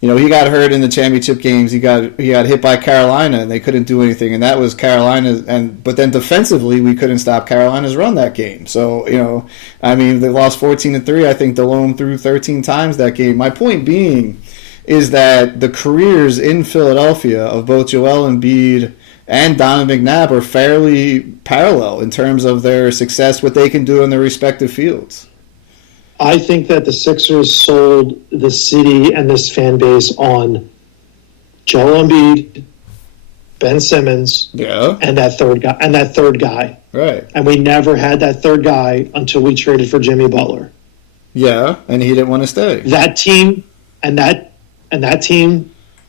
He got hurt in the championship games. He got hit by Carolina, and they couldn't do anything. And that was Carolina. But then defensively, we couldn't stop Carolina's run that game. So they lost 14-3. I think Delhomme threw 13 times that game. My point being is that the careers in Philadelphia of both Joel Embiid and Donovan McNabb are fairly parallel in terms of their success, what they can do in their respective fields. I think that the Sixers sold the city and this fan base on Joel Embiid, Ben Simmons, and that third guy. Right. And we never had that third guy until we traded for Jimmy Butler. Yeah, and he didn't want to stay. That team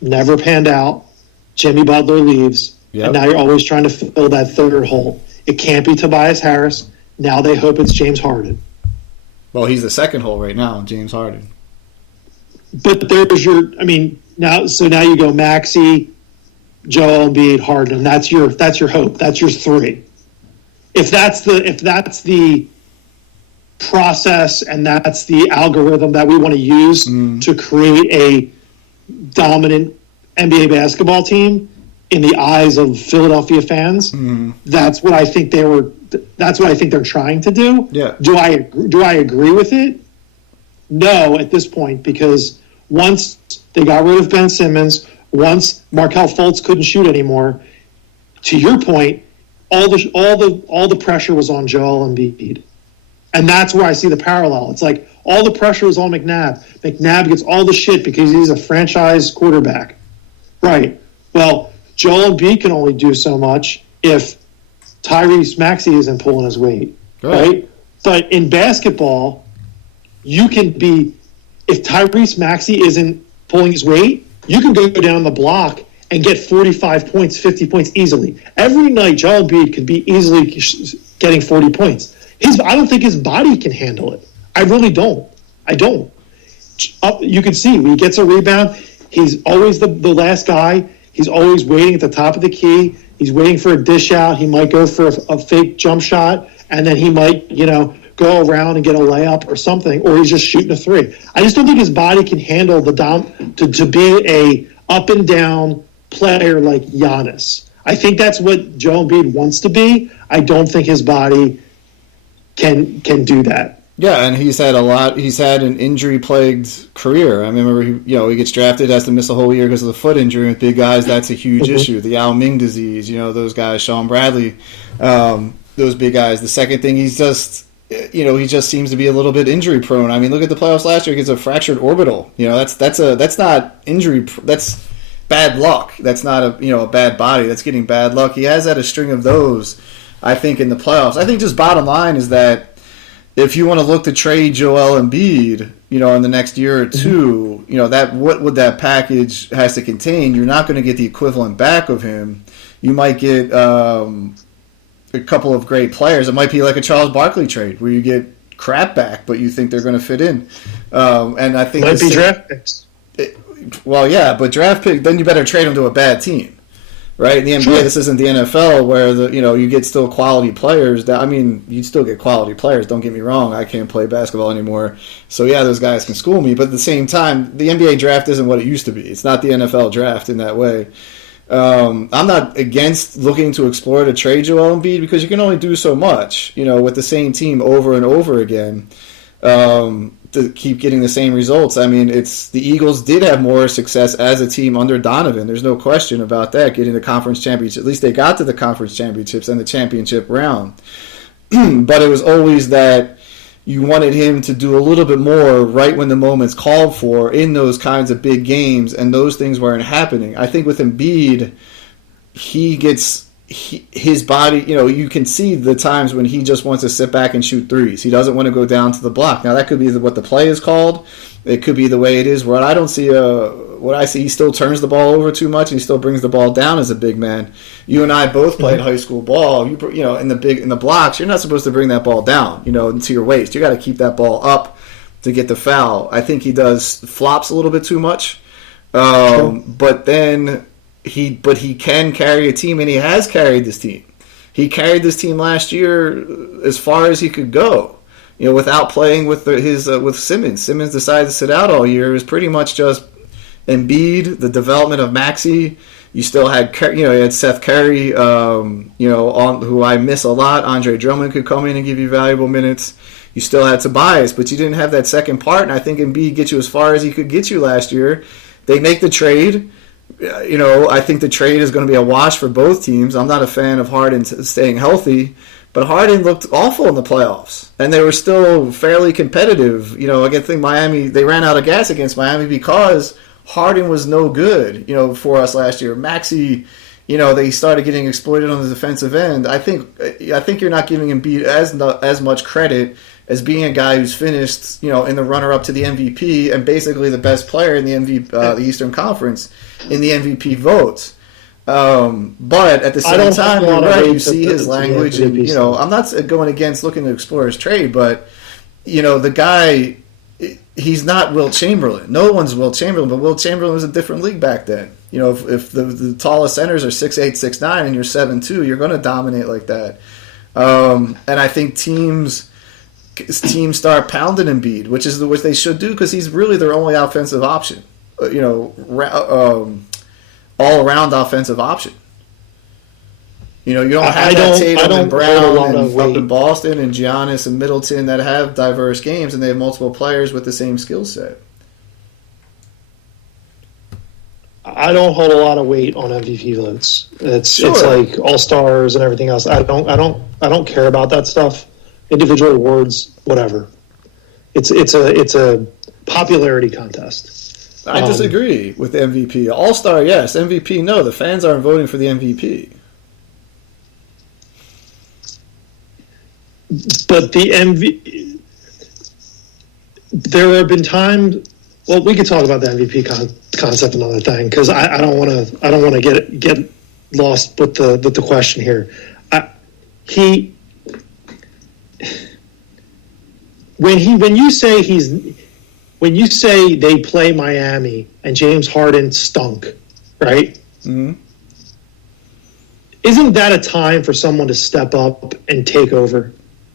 never panned out. Jimmy Butler leaves, and now you're always trying to fill that third hole. It can't be Tobias Harris. Now they hope it's James Harden. Well, he's the second hole right now, James Harden. But there's now you go Maxey, Joel Embiid, Harden. That's your hope. That's your three. If that's the process and that's the algorithm that we want to use to create a dominant NBA basketball team in the eyes of Philadelphia fans, that's what I think that's what I think they're trying to do. Yeah. Do I agree with it? No, at this point, because once they got rid of Ben Simmons, once Markelle Fultz couldn't shoot anymore, to your point, all the pressure was on Joel Embiid. And that's where I see the parallel. It's like all the pressure was on McNabb. McNabb gets all the shit because he's a franchise quarterback. Right. Well, Joel Embiid can only do so much if Tyrese Maxey isn't pulling his weight. Right? But in basketball, you can be – if Tyrese Maxey isn't pulling his weight, you can go down the block and get 45 points, 50 points easily. Every night, Joel Embiid could be easily getting 40 points. I don't think his body can handle it. I really don't. I don't. You can see when he gets a rebound, he's always the last guy. He's always waiting at the top of the key. He's waiting for a dish out. He might go for a fake jump shot, and then he might, go around and get a layup or something, or he's just shooting a three. I just don't think his body can handle to be a up and down player like Giannis. I think that's what Joel Embiid wants to be. I don't think his body can do that. Yeah, and he's had an injury-plagued career. I remember, he gets drafted, has to miss a whole year because of the foot injury. With big guys, that's a huge issue. The Yao Ming disease, those guys, Sean Bradley, those big guys. The second thing, he just seems to be a little bit injury-prone. I mean, look at the playoffs last year. He gets a fractured orbital. That's not injury. That's bad luck. That's not a bad body. That's getting bad luck. He has had a string of those, I think, in the playoffs. I think just bottom line is that if you want to look to trade Joel Embiid, in the next year or two, that what would that package has to contain? You're not going to get the equivalent back of him. You might get a couple of great players. It might be like a Charles Barkley trade where you get crap back, but you think they're going to fit in. And I think might be draft picks. Well, yeah, but draft pick, then you better trade them to a bad team. Right? In the NBA, This isn't the NFL where you get still quality players. You still get quality players, don't get me wrong. I can't play basketball anymore. So, yeah, those guys can school me. But at the same time, the NBA draft isn't what it used to be. It's not the NFL draft in that way. I'm not against looking to explore to trade Joel Embiid because you can only do so much, with the same team over and over again. To keep getting the same results. I mean, the Eagles did have more success as a team under Donovan. There's no question about that, getting the conference championship. At least they got to the conference championships and the championship round. But it was always that you wanted him to do a little bit more right when the moment's called for in those kinds of big games, and those things weren't happening. I think with Embiid, his body, you can see the times when he just wants to sit back and shoot threes. He doesn't want to go down to the block. Now, that could be what the play is called. It could be the way it is. What I don't see, what I see, he still turns the ball over too much, and he still brings the ball down as a big man. You and I both played high school ball. In the blocks, you're not supposed to bring that ball down, into your waist. You got to keep that ball up to get the foul. I think he flops a little bit too much. But then he can carry a team, and he has carried this team. He carried this team last year as far as he could go, without playing with with Simmons. Simmons decided to sit out all year. It was pretty much just Embiid, the development of Maxey. You still had, you had Seth Curry, who I miss a lot. Andre Drummond could come in and give you valuable minutes. You still had Tobias, but you didn't have that second part, and I think Embiid gets you as far as he could get you last year. They make the trade. I think the trade is going to be a wash for both teams. I'm not a fan of Harden staying healthy, but But Harden looked awful in the playoffs, and they were still fairly competitive. I think Miami, they ran out of gas against Miami because Harden was no good, for us last year. Maxey, they started getting exploited on the defensive end. I think you're not giving Embiid as much credit as being a guy who's finished, in the runner-up to the MVP and basically the best player in the Eastern Conference in the MVP votes. But at the same time, you're right. You see his language, and I'm not going against looking to explore his trade, but the guy, he's not Wilt Chamberlain. No one's Wilt Chamberlain, but Wilt Chamberlain was a different league back then. If the tallest centers are 6'8", 6'9", and you're 7'2", you're going to dominate like that. And I think teams start pounding Embiid, which they should do because he's really their only offensive option. All-around offensive option. You don't have Tatum and Brown and up in Boston and Giannis and Middleton that have diverse games, and they have multiple players with the same skill set. I don't hold a lot of weight on MVP votes. It's like All-Stars and everything else. I don't care about that stuff. Individual awards, whatever. It's a popularity contest. I disagree with the MVP. All-Star, yes. MVP, no. The fans aren't voting for the MVP. But the MVP... There have been times... Well, we could talk about the MVP concept another thing, because I don't want to get lost with the question here. When you say they play Miami and James Harden stunk, right? Mm-hmm. Isn't that a time for someone to step up and take over?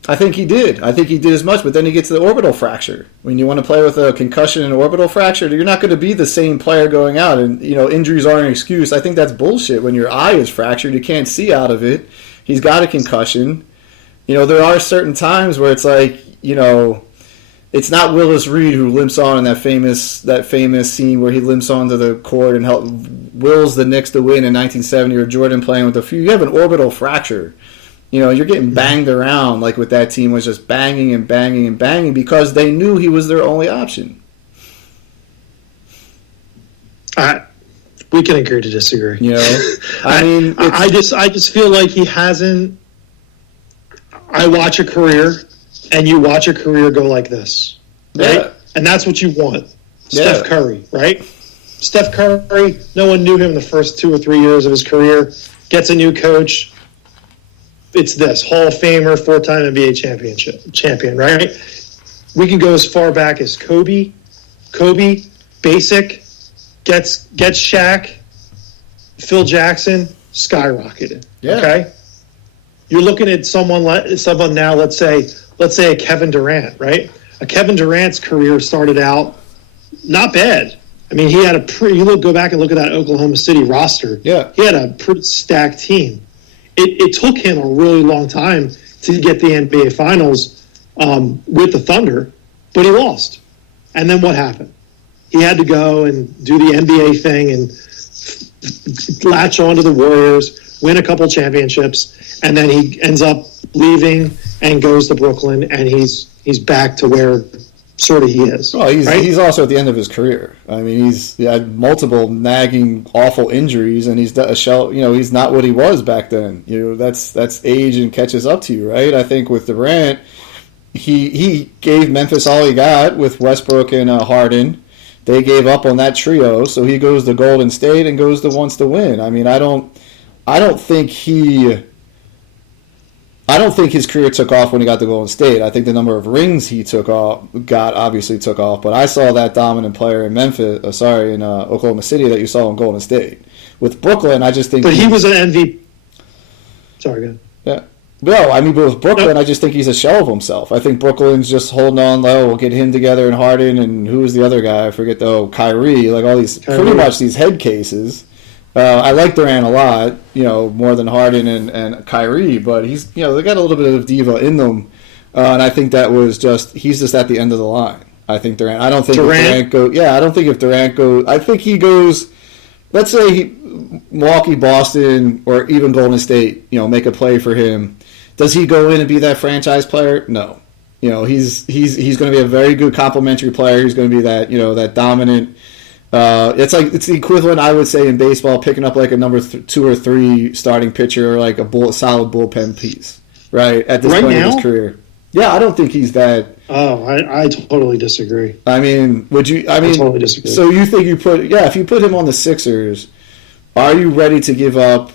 I think he did. I think he did as much, but then he gets the orbital fracture. When you want to play with a concussion and orbital fracture, you're not going to be the same player going out. And, injuries aren't an excuse. I think that's bullshit. When your eye is fractured, you can't see out of it. He's got a concussion. There are certain times where it's like, it's not Willis Reed who limps on in that famous scene where he limps onto the court and wills the Knicks to win in 1970, or Jordan playing with a few. You have an orbital fracture. You're getting banged around like with that team was just banging and banging and banging because they knew he was their only option. We can agree to disagree. I just feel like he hasn't. I watch a career, and you watch a career go like this, right? Yeah. And that's what you want. Yeah. Steph Curry, right? Steph Curry, no one knew him the first 2 or 3 years of his career, gets a new coach. It's this Hall of Famer, 4-time NBA champion, right? We can go as far back as Kobe, basic, gets Shaq, Phil Jackson, skyrocketed. Yeah. Okay, you're looking at someone now. Let's say a Kevin Durant, right? A Kevin Durant's career started out not bad. I mean, he had go back and look at that Oklahoma City roster. Yeah, he had a pretty stacked team. It took him a really long time to get the NBA Finals with the Thunder, but he lost. And then what happened? He had to go and do the NBA thing and latch on to the Warriors, win a couple championships, and then he ends up leaving and goes to Brooklyn, and he's back to where sort of he is. Well, right? He's also at the end of his career. I mean, he had multiple nagging, awful injuries, and he's a shell. He's not what he was back then. That's age and catches up to you, right? I think with Durant, he gave Memphis all he got with Westbrook and Harden. They gave up on that trio, so he goes to Golden State and wants to win. I mean, I don't think his career took off when he got to Golden State. I think the number of rings he obviously took off. But I saw that dominant player in Oklahoma City that you saw in Golden State. With Brooklyn, I just think. But he was an MVP. Sorry, go ahead. Yeah. No, but with Brooklyn, I just think he's a shell of himself. I think Brooklyn's just holding on low. We'll get him together and Harden, and who was the other guy? I forget though. Kyrie. Like all these, pretty much these head cases. I like Durant a lot, more than Harden and Kyrie, but they got a little bit of diva in them, and I think he's just at the end of the line. I think Durant. I don't think if Durant goes. Yeah, I don't think if Durant goes. I think he goes. Let's say Milwaukee, Boston, or even Golden State, make a play for him. Does he go in and be that franchise player? No. He's going to be a very good complementary player. He's going to be that that dominant. It's the equivalent, I would say, in baseball, picking up like a number 2 or 3 starting pitcher, or like a solid bullpen piece, right? At this point in his career. Yeah, I don't think he's that. Oh, I totally disagree. I mean, I totally disagree. So you think if you put him on the Sixers, are you ready to give up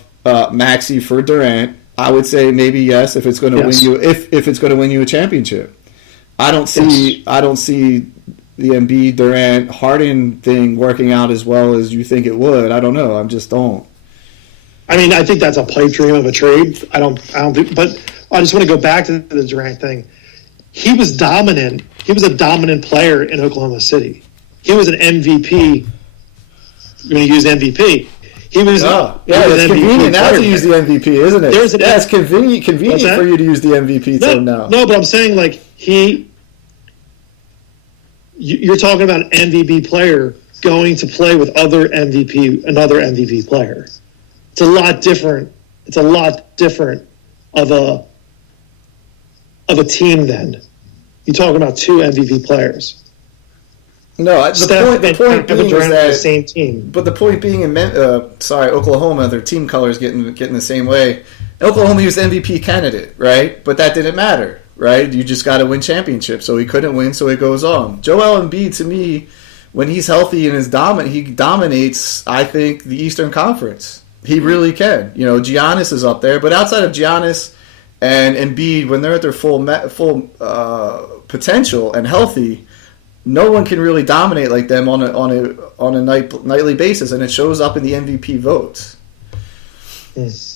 Maxey for Durant? I would say maybe yes, if it's going to win you if it's going to win you a championship. I don't see the Embiid, Durant, Harden thing working out as well as you think it would. I don't know. I just don't. I mean, I think that's a pipe dream of a trade. I don't think, but I just want to go back to the Durant thing. He was dominant. He was a dominant player in Oklahoma City. He was an MVP. You're going to use MVP. He was. It's convenient now to use the MVP, isn't it? It's convenient for you to use the MVP term now. No, but I'm saying like you're talking about an MVP player going to play with another MVP player. It's a lot different. It's a lot different of a team then. You're talking about 2 MVP players. No, the point being is that the same team. But the point being in Oklahoma, their team colors getting the same way. Oklahoma was MVP candidate, right? But that didn't matter, right? You just got to win championships. So he couldn't win, so it goes on. Joel Embiid, to me, when he's healthy and he dominates, I think, the Eastern Conference. He really can. Giannis is up there, but outside of Giannis and Embiid, when they're at their full potential and healthy, no one can really dominate like them on a nightly basis, and it shows up in the MVP votes.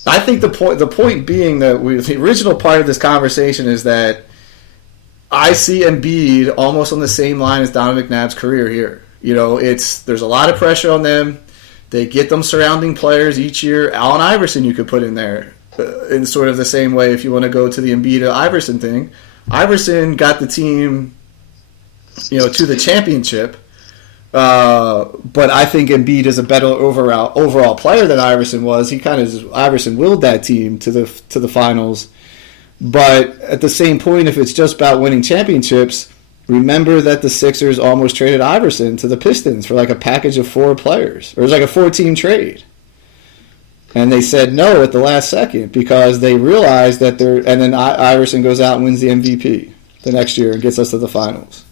I think the point being that the original part of this conversation is that I see Embiid almost on the same line as Donovan McNabb's career here. There's a lot of pressure on them. They get them surrounding players each year. Allen Iverson you could put in there in sort of the same way if you want to go to the Embiid-Iverson thing. Iverson got the team to the championship, but I think Embiid is a better overall player than Iverson was. Iverson willed that team to the finals, but at the same point, if it's just about winning championships, remember that the Sixers almost traded Iverson to the Pistons for like a package of 4 players. It was like a 4-team trade. And they said no at the last second because they realized that and then Iverson goes out and wins the MVP the next year and gets us to the finals.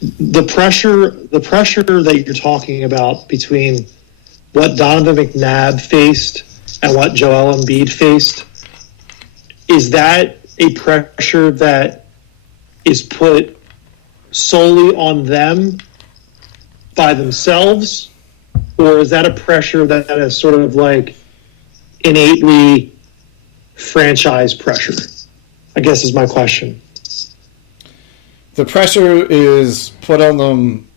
The pressure that you're talking about between what Donovan McNabb faced and what Joel Embiid faced, is that a pressure that is put solely on them by themselves, or is that a pressure that is sort of like innately franchise pressure? I guess is my question. The pressure is put on them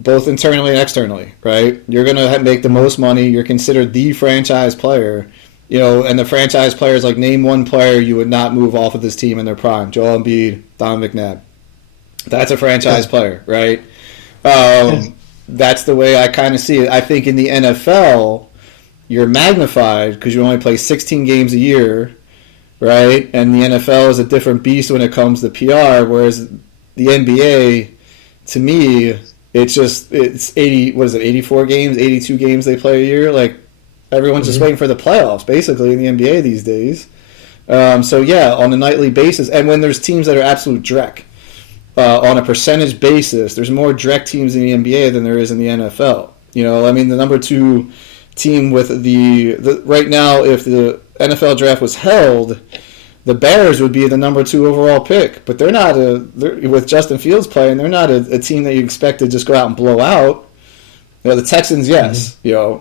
both internally and externally, right? You're going to make the most money. You're considered the franchise player, and the franchise players, like, name one player you would not move off of this team in their prime. Joel Embiid, Donovan McNabb. That's a franchise player, right? That's the way I kind of see it. I think in the NFL, you're magnified because you only play 16 games a year, right? And the NFL is a different beast when it comes to PR, whereas the NBA, to me, it's 84 games, 82 games they play a year. Like, everyone's just waiting for the playoffs, basically, in the NBA these days. So, yeah, on a nightly basis. And when there's teams that are absolute dreck, on a percentage basis, there's more dreck teams in the NBA than there is in the NFL. The number 2 team with the right now, if the NFL draft was held, the Bears would be the number 2 overall pick. But they're not with Justin Fields playing, they're not a team that you expect to just go out and blow out. The Texans, yes,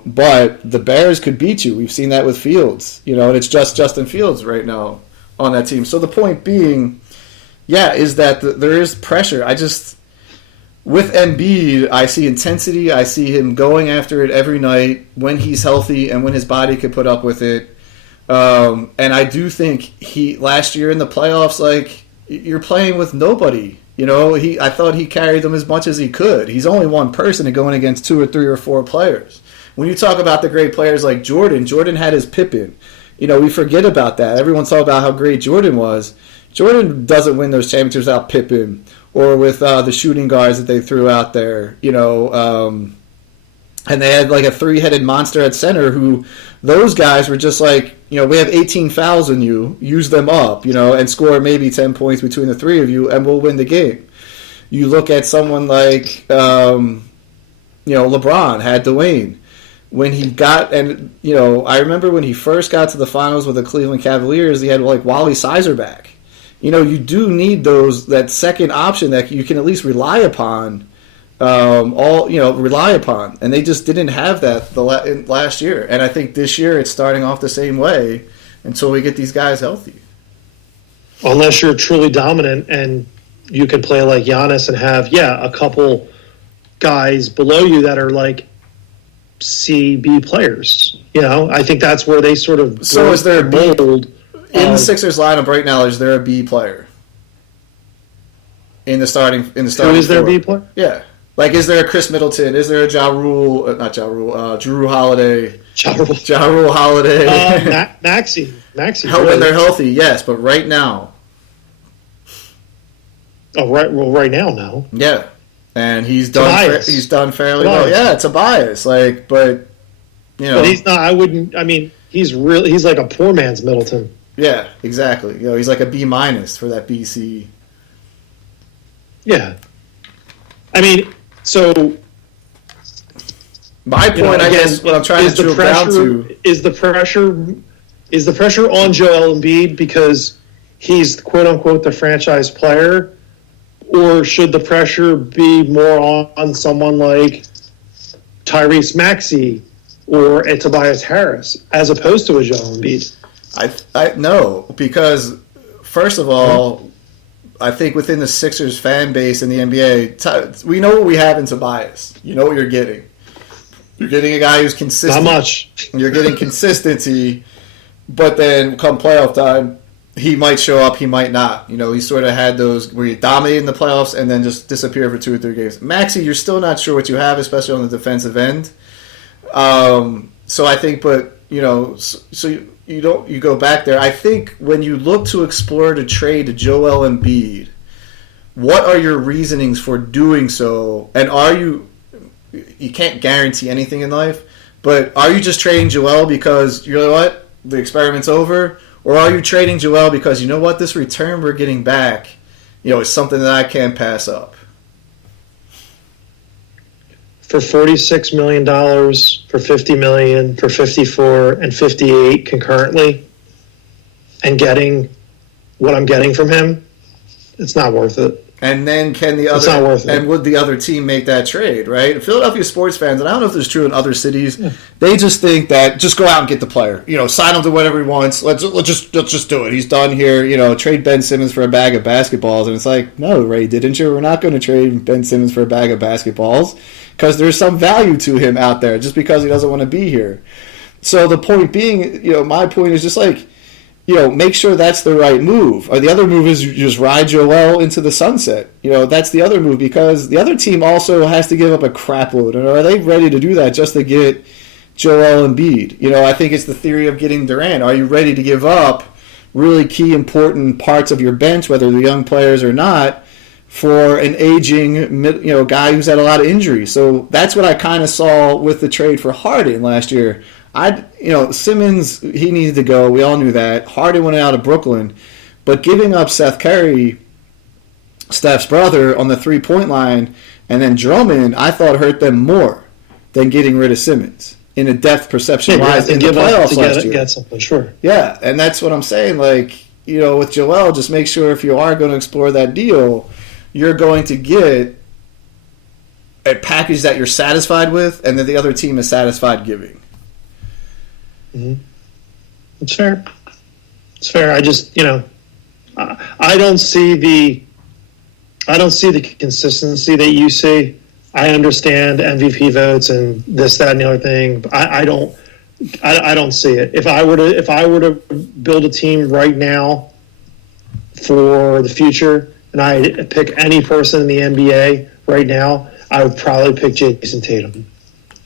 but the Bears could beat you. We've seen that with Fields, and it's just Justin Fields right now on that team. So the point being, is that there is pressure. With Embiid, I see intensity. I see him going after it every night when he's healthy and when his body could put up with it. And I do think last year in the playoffs, like, you're playing with nobody. I thought he carried them as much as he could. He's only one person and going against 2 or 3 or 4 players. When you talk about the great players like Jordan had his Pippen. We forget about that. Everyone's talking about how great Jordan was. Jordan doesn't win those championships without Pippen or with the shooting guards that they threw out there, and they had like a three-headed monster at center who those guys were just like, we have 18 fouls in you, use them up, and score maybe 10 points between the three of you, and we'll win the game. You look at someone like, LeBron had Dwayne. When he got, and, I remember when he first got to the finals with the Cleveland Cavaliers, he had like Wally Sizer back. You do need that second option that you can at least rely upon. Rely upon, and they just didn't have that last year. And I think this year it's starting off the same way until we get these guys healthy. Unless you're truly dominant and you can play like Giannis and have a couple guys below you that are like C-B players. I think that's where they sort of. So is there a B mold in the Sixers lineup right now? Is there a B player in the starting? Who is there a B player? Yeah. Like, is there a Chris Middleton? Is there a Drew Holiday? Ja Rule Holiday. Maxey. When they're healthy, yes, but right now. Oh, right. Well, right now, no. Yeah, and he's done. He's done fairly well. Yeah, Tobias. But he's not. I wouldn't. I mean, he's like a poor man's Middleton. Yeah, exactly. He's like a B- for that BC. Yeah. I mean. So, my point, I guess, what I'm trying to drill down to is the pressure on Joel Embiid because he's quote unquote the franchise player, or should the pressure be more on someone like Tyrese Maxey or a Tobias Harris as opposed to a Joel Embiid? I no, because first of all. I think within the Sixers fan base in the NBA, we know what we have in Tobias. You know what you're getting. You're getting a guy who's consistent. Not much. You're getting consistency, but then come playoff time, he might show up, he might not. He sort of had those where he dominated in the playoffs and then just disappeared for 2 or 3 games. Maxey, you're still not sure what you have, especially on the defensive end. So I think, you go back there. I think when you look to explore the trade to Joel Embiid, what are your reasonings for doing so? And you can't guarantee anything in life, but are you just trading Joel because, the experiment's over? Or are you trading Joel because, this return we're getting back, is something that I can't pass up? For $46 million, for $50 million, for $54 and $58 concurrently, and getting what I'm getting from him, it's not worth it. And then it's not worth it. And would the other team make that trade, right? Philadelphia sports fans, and I don't know if this is true in other cities, they just think that just go out and get the player. Sign him to whatever he wants. Let's just do it. He's done here. Trade Ben Simmons for a bag of basketballs. And it's like, no, Ray, didn't you? We're not going to trade Ben Simmons for a bag of basketballs because there's some value to him out there just because he doesn't want to be here. So the point being, my point is just like, make sure that's the right move. Or the other move is you just ride Joel into the sunset. That's the other move because the other team also has to give up a crap load. And are they ready to do that just to get Joel Embiid? I think it's the theory of getting Durant. Are you ready to give up really key, important parts of your bench, whether they're young players or not, for an aging, guy who's had a lot of injuries? So that's what I kind of saw with the trade for Harden last year. Simmons, he needed to go. We all knew that. Harden went out of Brooklyn. But giving up Seth Curry, Steph's brother, on the three-point line, and then Drummond, I thought hurt them more than getting rid of Simmons in a depth perception-wise in the playoffs last year. Get something, sure. Yeah, and that's what I'm saying. With Joel, just make sure if you are going to explore that deal, you're going to get a package that you're satisfied with and that the other team is satisfied giving. Mm-hmm. It's fair. It's fair. I just, I don't see the consistency that you see. I understand MVP votes and this, that, and the other thing. But I don't see it. If I were to build a team right now for the future, and I pick any person in the NBA right now, I would probably pick Jason Tatum.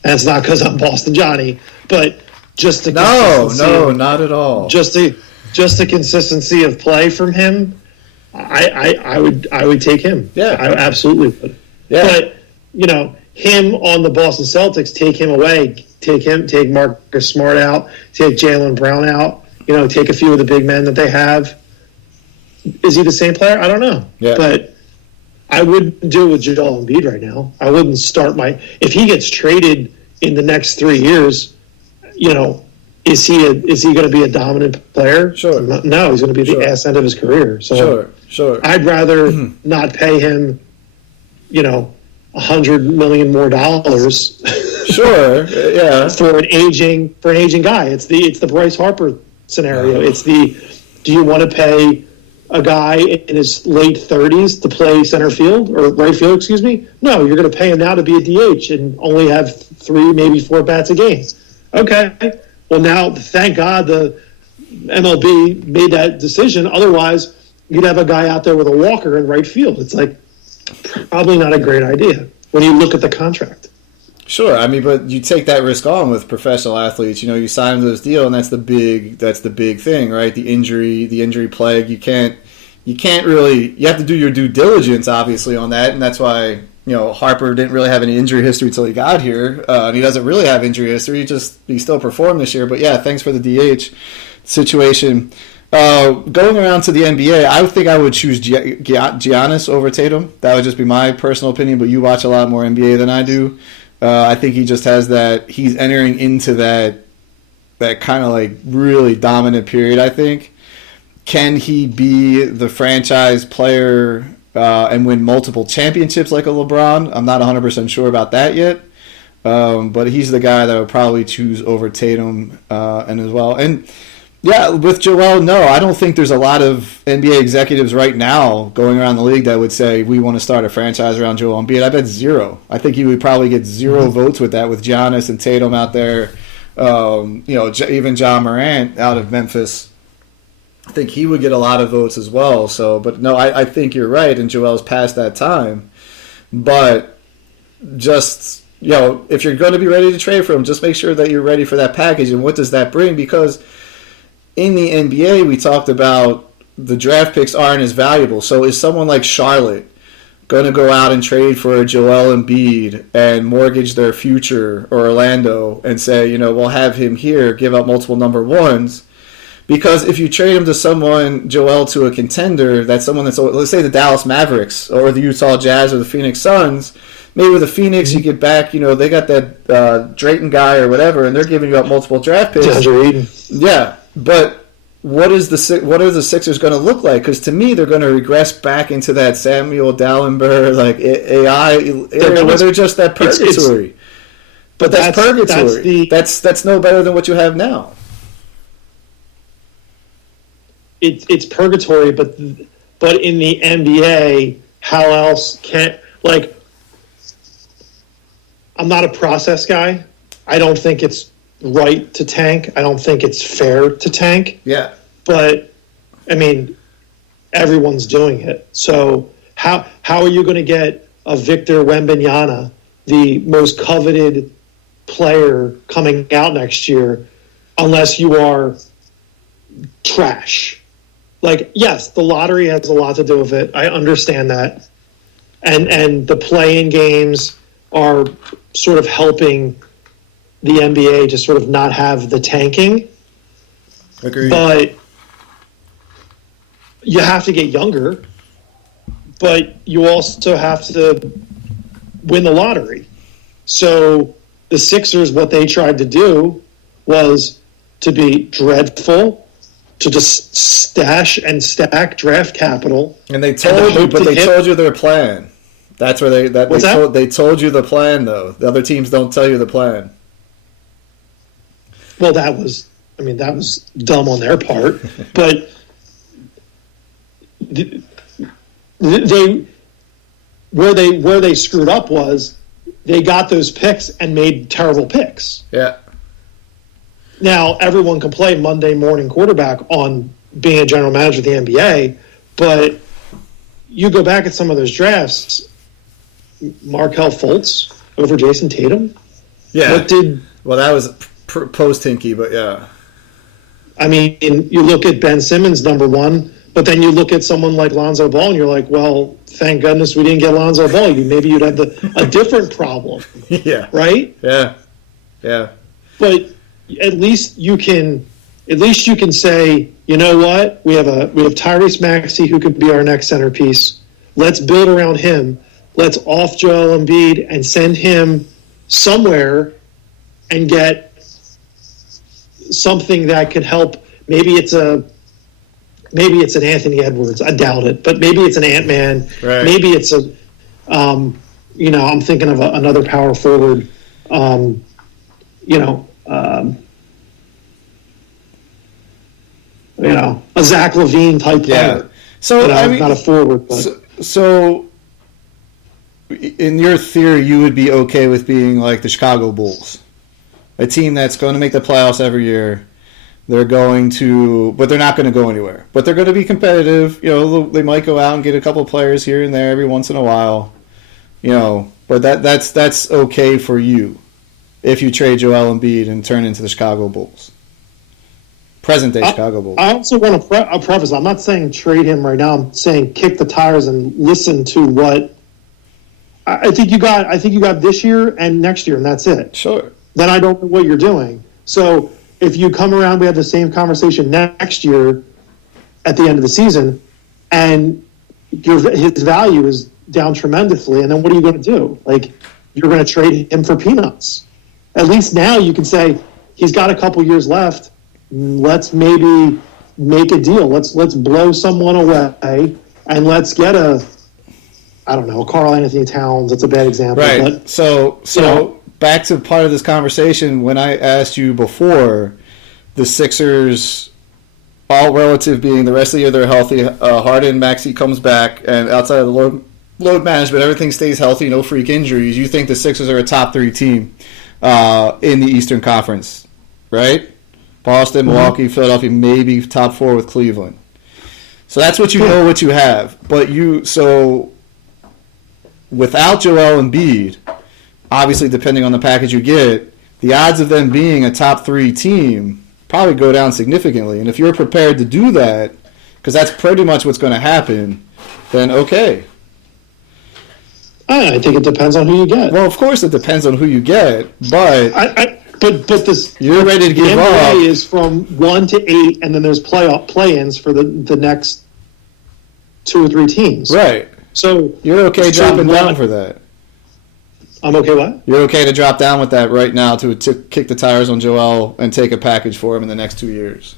And it's not because I'm Boston Johnny, but just the not at all. Just the consistency of play from him. I would take him. Yeah, I absolutely would. Yeah, but him on the Boston Celtics, take him away. Take Marcus Smart out. Take Jaylen Brown out. Take a few of the big men that they have. Is he the same player? I don't know. Yeah. But I wouldn't do it with Joel Embiid right now. I wouldn't start if he gets traded in the next 3 years, is he going to be a dominant player? Sure. No, he's going to be the ass end of his career. So sure. I'd rather not pay him, $100 million more. Sure. Yeah. For an aging guy. It's the Bryce Harper scenario. It's do you want to pay a guy in his late 30s to play center field or right field, excuse me? No, you're going to pay him now to be a DH and only have 3, maybe 4 bats a game. Okay. Well, now, thank God the MLB made that decision. Otherwise, you'd have a guy out there with a walker in right field. It's probably not a great idea when you look at the contract. Sure, but you take that risk on with professional athletes. You sign them to this deal, and that's the big thing, right? The injury plague. You can't really. You have to do your due diligence, obviously, on that, and that's why Harper didn't really have any injury history until he got here, and he doesn't really have injury history. He still performed this year, but yeah, thanks for the DH situation. Going around to the NBA, I think I would choose Giannis over Tatum. That would just be my personal opinion, but you watch a lot more NBA than I do. I think he just has that. He's entering into that kind of really dominant period, I think. Can he be the franchise player and win multiple championships like a LeBron? I'm not 100% sure about that yet. But he's the guy that I would probably choose over Tatum and as well. And yeah, with Joel, no, I don't think there's a lot of NBA executives right now going around the league that would say we want to start a franchise around Joel Embiid. I bet 0. I think he would probably get 0 votes with that, with Giannis and Tatum out there. Even John Morant out of Memphis. I think he would get a lot of votes as well. So, but no, I think you're right, and Joel's past that time. But just if you're going to be ready to trade for him, just make sure that you're ready for that package. And what does that bring? Because in the NBA, we talked about the draft picks aren't as valuable. So is someone like Charlotte going to go out and trade for Joel Embiid and mortgage their future, or Orlando, and say, we'll have him here, give up multiple number ones? Because if you trade him to someone, Joel, to a contender, let's say the Dallas Mavericks or the Utah Jazz or the Phoenix Suns, maybe with the Phoenix you get back, they got that Drayton guy or whatever, and they're giving you up multiple draft picks. Yeah. But what are the Sixers going to look like? Because to me, they're going to regress back into that Samuel Dallenberg AI area where they're just that purgatory. But that's purgatory. That's no better than what you have now. It's purgatory, but in the NBA, how else can I'm not a process guy. I don't think it's right to tank. I don't think it's fair to tank. Yeah. But everyone's doing it. So how are you going to get a Victor Wembanyama, the most coveted player coming out next year, unless you are trash? Yes, the lottery has a lot to do with it. I understand that. And the play-in games are sort of helping the NBA to sort of not have the tanking. Agreed. But you have to get younger, but you also have to win the lottery. So the Sixers, what they tried to do was to be dreadful, to just stash and stack draft capital. And they told you their plan. That's where they told you the plan, though. The other teams don't tell you the plan. Well, that was dumb on their part, but where they screwed up was they got those picks and made terrible picks. Yeah. Now everyone can play Monday morning quarterback on being a general manager of the NBA, but you go back at some of those drafts, Markelle Fultz over Jason Tatum. Yeah. That was post-Hinkie, but yeah. I mean, you look at Ben Simmons, number one, but then you look at someone like Lonzo Ball, and you're like, well, thank goodness we didn't get Lonzo Ball. Maybe you'd have a different problem. Yeah. Right? Yeah. Yeah. But at least you can say, you know what? We have Tyrese Maxey who could be our next centerpiece. Let's build around him. Let's off Joel Embiid and send him somewhere and get something that could help. Maybe it's an Anthony Edwards. I doubt it, but maybe it's an Ant-Man. Right. Maybe it's I'm thinking of another power forward. A Zach LaVine type player. Yeah. So not a forward. But. So, in your theory, you would be okay with being like the Chicago Bulls, a team that's going to make the playoffs every year. But they're not going to go anywhere. But they're going to be competitive. They might go out and get a couple players here and there every once in a while. But that's okay for you if you trade Joel Embiid and turn into the Chicago Bulls. Present day Chicago Bulls. I also want to preface. I'm not saying trade him right now. I'm saying kick the tires and listen to what I think you got. I think you got this year and next year, and that's it. Sure. Then I don't know what you're doing. So if you come around, we have the same conversation next year at the end of the season, and his value is down tremendously. And then what are you going to do? Like, you're going to trade him for peanuts. At least now you can say he's got a couple years left. Let's maybe make a deal. Let's blow someone away, and let's get a Karl Anthony Towns. That's a bad example. Right. But, so back to part of this conversation when I asked you before, the Sixers, all relative being the rest of the year they're healthy. Harden, Maxey comes back, and outside of the load management, everything stays healthy, no freak injuries. You think the Sixers are a top 3 team in the Eastern Conference, right? Boston, Milwaukee, Philadelphia, maybe top 4 with Cleveland. So that's what you know what you have. But without Joel Embiid, obviously depending on the package you get, the odds of them being a top 3 team probably go down significantly. And if you're prepared to do that, because that's pretty much what's going to happen, then okay. I think it depends on who you get. Well, of course it depends on who you get, but But this you're ready to give the up. NBA is from 1 to 8, and then there's play-ins for the next 2 or 3 teams. Right. So you're okay dropping down for that. I'm okay. What? You're okay to drop down with that right now to kick the tires on Joel and take a package for him in the next 2 years.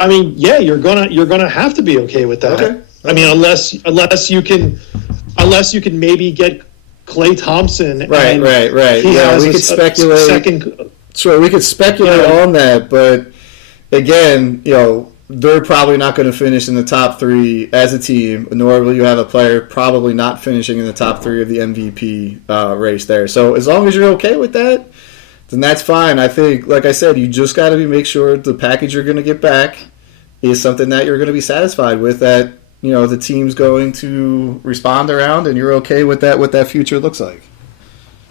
I mean, yeah, you're gonna have to be okay with that. Okay. I mean, unless you can maybe get Klay Thompson. Right. Yeah, we could speculate. Sure, we could speculate on that, but again, they're probably not going to finish in the top 3 as a team, nor will you have a player probably not finishing in the top 3 of the MVP race there. So as long as you're okay with that, then that's fine. I think, like I said, you just got to make sure the package you're going to get back is something that you're going to be satisfied with, that the team's going to respond around, and you're okay with that, what that future looks like.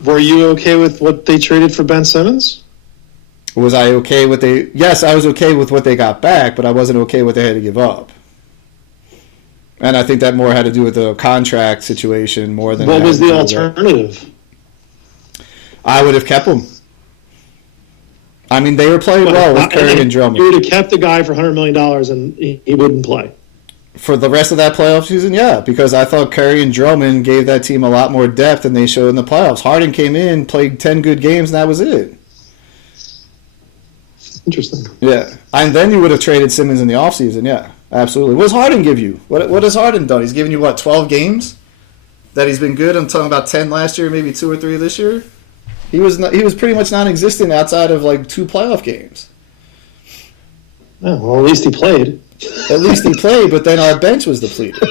Were you okay with what they traded for Ben Simmons? Was I okay with Yes, I was okay with what they got back, but I wasn't okay with what they had to give up. And I think that more had to do with the contract situation more than... What was the alternative? I would have kept him. I mean, they were playing well with Curry and Drummond. You would have kept the guy for $100 million and he wouldn't play. For the rest of that playoff season, yeah, because I thought Curry and Drummond gave that team a lot more depth than they showed in the playoffs. Harden came in, played 10 good games, and that was it. Interesting. Yeah. And then you would have traded Simmons in the offseason, yeah, absolutely. What does Harden give you? What has Harden done? He's given you, 12 games that he's been good? I'm talking about 10 last year, maybe 2 or 3 this year. He was pretty much non-existent outside of, 2 playoff games. Oh, well, at least he played. At least he played, but then our bench was depleted.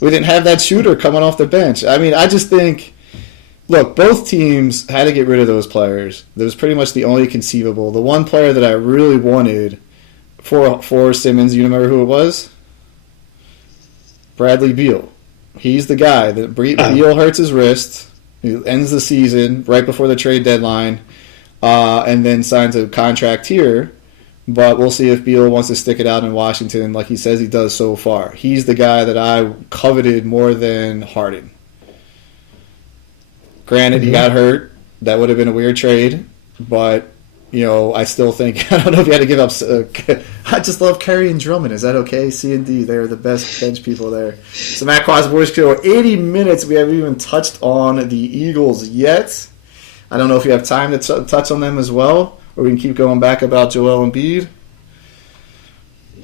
We didn't have that shooter coming off the bench. I mean, I just think, look, both teams had to get rid of those players. That was pretty much the only conceivable. The one player that I really wanted for Simmons, you remember who it was? Bradley Beal. He's the guy. Beal hurts his wrist. He ends the season right before the trade deadline, and then signs a contract here. But we'll see if Beal wants to stick it out in Washington like he says he does so far. He's the guy that I coveted more than Harden. Granted, he got hurt. That would have been a weird trade. But, I still think, I don't know if you had to give up. I just love Curry and Drummond. Is that okay? C and D, they're the best bench people there. So Matt Kwasiborski, 80 minutes. We haven't even touched on the Eagles yet. I don't know if you have time to touch on them as well. Or we can keep going back about Joel Embiid.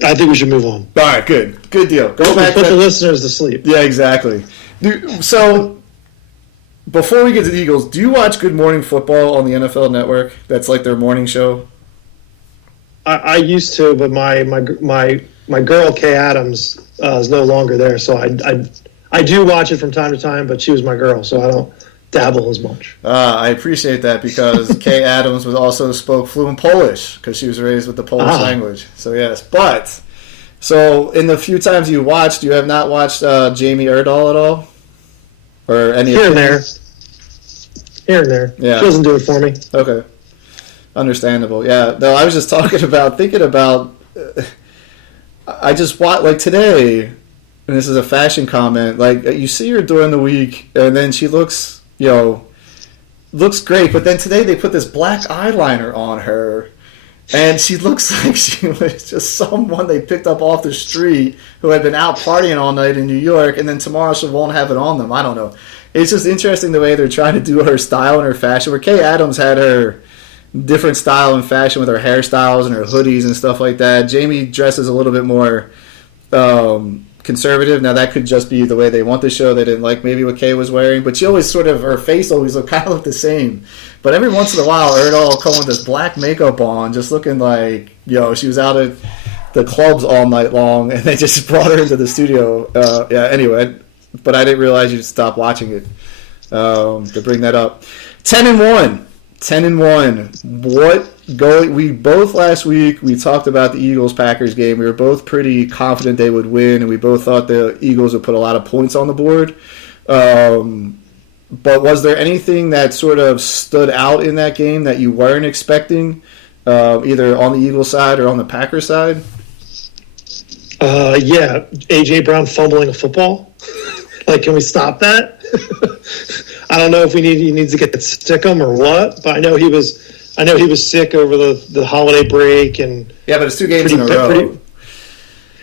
I think we should move on. All right, good. Good deal. Go back. Put the listeners to sleep. Yeah, exactly. So, before we get to the Eagles, do you watch Good Morning Football on the NFL Network? That's like their morning show? I used to, but my girl, Kay Adams, is no longer there. So I do watch it from time to time, but she was my girl, so I don't dabble as much. I appreciate that because Kay Adams also spoke fluent Polish because she was raised with the Polish language. So yes, so in the few times you watched, you have not watched Jamie Erdahl at all, or any here and there. Yeah, she doesn't do it for me. Okay, understandable. Yeah, no, I was just thinking about. I just watched like today, and this is a fashion comment. Like you see her during the week, and then she looks great, but then today they put this black eyeliner on her, and she looks like she was just someone they picked up off the street who had been out partying all night in New York, and then tomorrow she won't have it on them. I don't know. It's just interesting the way they're trying to do her style and her fashion, where Kay Adams had her different style and fashion with her hairstyles and her hoodies and stuff like that. Jamie dresses a little bit more conservative. Now that could just be the way they want the show. They didn't like maybe what Kay was wearing, but she always her face always kind of looked the same. But every once in a while, Erdahl will come with this black makeup on, just looking like she was out at the clubs all night long, and they just brought her into the studio. Anyway, but I didn't realize you'd stop watching it to bring that up. 10-1. We both last week we talked about the Eagles-Packers game. We were both pretty confident they would win, and we both thought the Eagles would put a lot of points on the board. But was there anything that sort of stood out in that game that you weren't expecting, either on the Eagles side or on the Packers side? Yeah, A.J. Brown fumbling a football. Can we stop that? I don't know if he needs to get stickum or what, but I know he was sick over the holiday break and but it's 2 games in a row.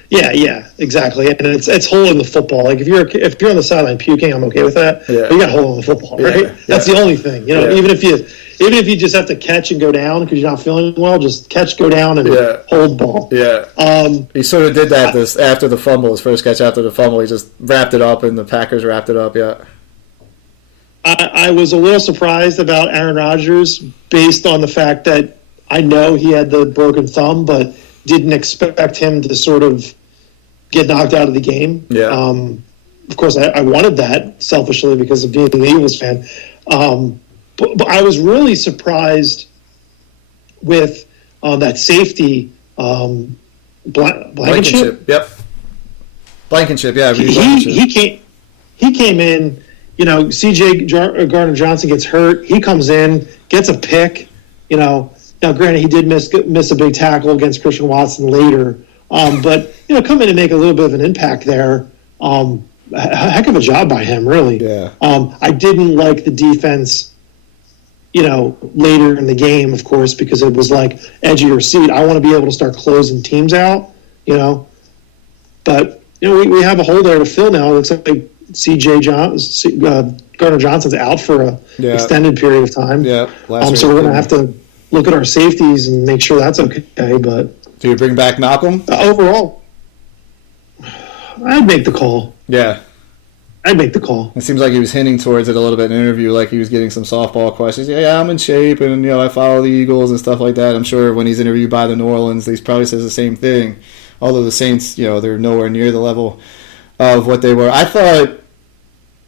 Yeah, exactly. And it's holding the football. Like if you're on the sideline puking, I'm okay with that. Yeah. But you got to hold on the football, right? That's the only thing. Even if you just have to catch and go down because you're not feeling well, just catch, go down, and hold ball. Yeah. He sort of did that after the fumble, his first catch after the fumble. He just wrapped it up, and the Packers wrapped it up. Yeah. I was a little surprised about Aaron Rodgers based on the fact that I know he had the broken thumb, but didn't expect him to sort of get knocked out of the game. Yeah. Of course, I wanted that selfishly because of being an Eagles fan. But I was really surprised with that safety, Blankenship. Yep. Blankenship, yeah. He came in. C.J. Gardner-Johnson gets hurt. He comes in, gets a pick. Now granted, he did miss a big tackle against Christian Watson later. But come in and make a little bit of an impact there. A heck of a job by him, really. Yeah. I didn't like the defense, later in the game, of course, because it was like edge of your seat. I want to be able to start closing teams out, But, we have a hole there to fill now. It looks like Gardner-Johnson's out for an extended period of time. Yeah. So we're going to have to look at our safeties and make sure that's okay. But do you bring back Malcolm? Overall, I'd make the call. Yeah. I'd make the call. It seems like he was hinting towards it a little bit in an interview, like he was getting some softball questions. Yeah, I'm in shape, and I follow the Eagles and stuff like that. I'm sure when he's interviewed by the New Orleans, he probably says the same thing. Although the Saints, they're nowhere near the level of what they were. I thought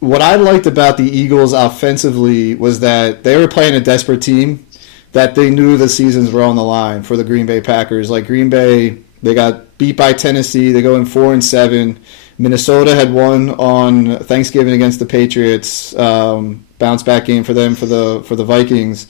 what I liked about the Eagles offensively was that they were playing a desperate team, that they knew the seasons were on the line for the Green Bay Packers. Like Green Bay, they got beat by Tennessee. They go in 4-7. Minnesota had won on Thanksgiving against the Patriots. bounce back game for them for the Vikings.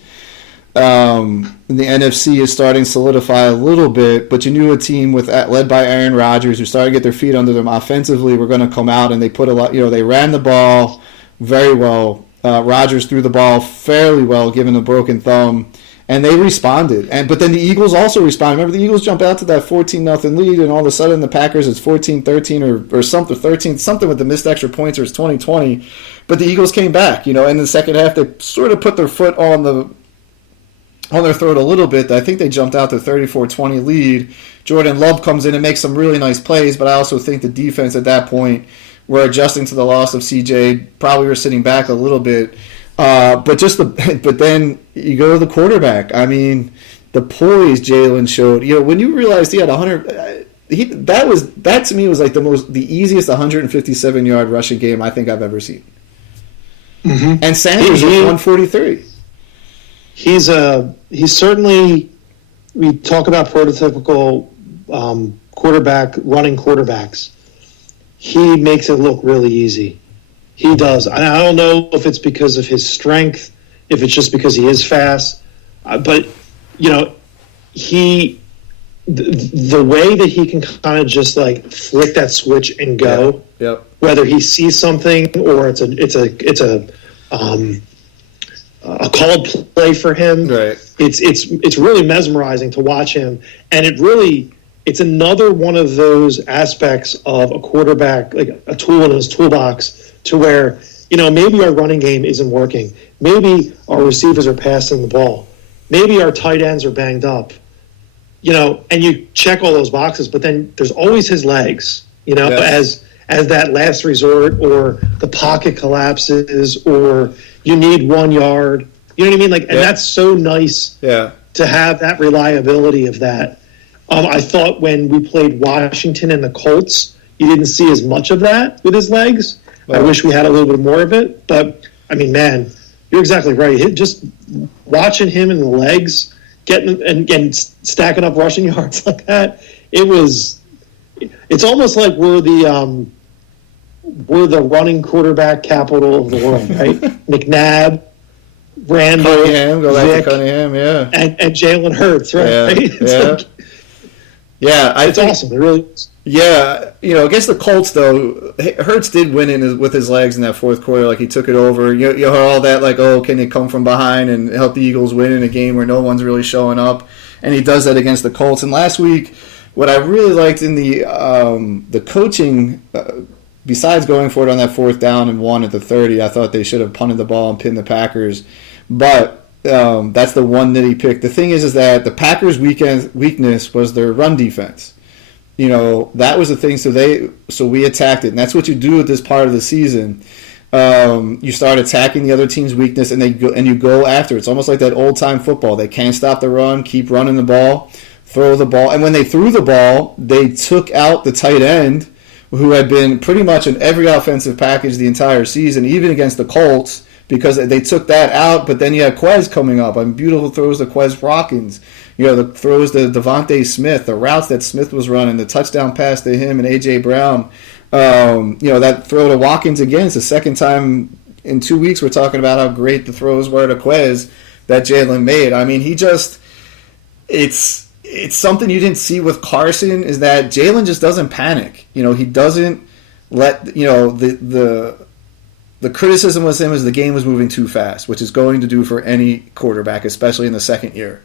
The NFC is starting to solidify a little bit, but you knew a team led by Aaron Rodgers who started to get their feet under them offensively were going to come out, and they put a lot. They ran the ball very well. Rodgers threw the ball fairly well, given a broken thumb, and they responded. But then the Eagles also responded. Remember, the Eagles jump out to that 14-0 lead, and all of a sudden the Packers it's 14-13 or something, 13 something with the missed extra points, or it's 20-20. But the Eagles came back. In the second half, they sort of put their foot on their throat a little bit. I think they jumped out to 34-20 lead. Jordan Love comes in and makes some really nice plays, but I also think the defense at that point were adjusting to the loss of CJ, probably were sitting back a little bit. But then you go to the quarterback. I mean, the poise Jalen showed. When you realized he had 100, that to me was like the easiest 157-yard rushing game I think I've ever seen. Mm-hmm. And Sanders was 143. He's certainly, we talk about prototypical running quarterbacks. He makes it look really easy. He does. I don't know if it's because of his strength, if it's just because he is fast, but the way that he can kind of just like flick that switch and go, yep. Whether he sees something or it's a called play for him. Right. It's really mesmerizing to watch him, and it's another one of those aspects of a quarterback, like a tool in his toolbox, to where maybe our running game isn't working, maybe our receivers are passing the ball, maybe our tight ends are banged up, and you check all those boxes, but then there's always his legs, yes. as that last resort, or the pocket collapses, or you need 1 yard. You know what I mean? And that's so nice to have that reliability of that. I thought when we played Washington and the Colts, you didn't see as much of that with his legs. I wish we had a little bit more of it. But, I mean, man, you're exactly right. Just watching him in the legs, getting and stacking up rushing yards like that, it's almost like we're the running quarterback capital of the world, right? McNabb, Randall, Cunningham, go back Vic, to Cunningham, yeah. And Jalen Hurts, right? It's awesome. It really is. Yeah, against the Colts, though, Hurts did win with his legs in that fourth quarter. Like, he took it over. You heard all that, like, can he come from behind and help the Eagles win in a game where no one's really showing up? And he does that against the Colts. And last week, what I really liked in the coaching, besides going for it on that 4th down and 1 at the 30, I thought they should have punted the ball and pinned the Packers. But that's the one that he picked. The thing is that the Packers' weakness was their run defense. That was the thing. So we attacked it, and that's what you do at this part of the season. You start attacking the other team's weakness, and you go after it. It's almost like that old time football. They can't stop the run, keep running the ball, throw the ball, and when they threw the ball, they took out the tight end, who had been pretty much in every offensive package the entire season, even against the Colts, because they took that out. But then you had Quez coming up. Beautiful throws to Quez Watkins. The throws to Devontae Smith, the routes that Smith was running, the touchdown pass to him and A.J. Brown. That throw to Watkins again. It's the second time in 2 weeks we're talking about how great the throws were to Quez that Jalen made. I mean, it's something you didn't see with Carson, is that Jalen just doesn't panic. He doesn't let, the criticism with him is the game was moving too fast, which is going to do for any quarterback, especially in the second year.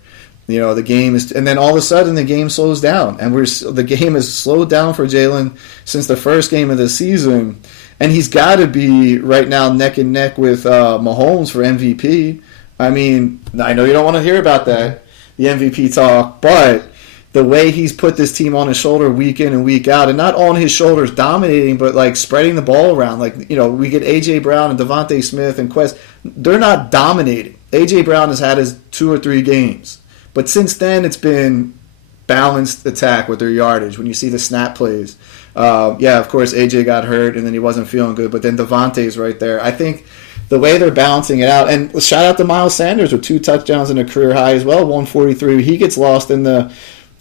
The game is, and then all of a sudden the game slows down, and the game has slowed down for Jalen since the first game of the season, and he's got to be right now neck and neck with Mahomes for MVP. I mean, I know you don't want to hear about that, the MVP talk, but the way he's put this team on his shoulder week in and week out, and not on his shoulders dominating, but like spreading the ball around. Like, we get A.J. Brown and Devontae Smith and Quest. They're not dominating. A.J. Brown has had his 2 or 3 games. But since then, it's been balanced attack with their yardage. When you see the snap plays, of course, AJ got hurt and then he wasn't feeling good. But then Devontae's right there. I think the way they're balancing it out, and shout out to Miles Sanders with 2 touchdowns and a career high as well, 143. He gets lost in the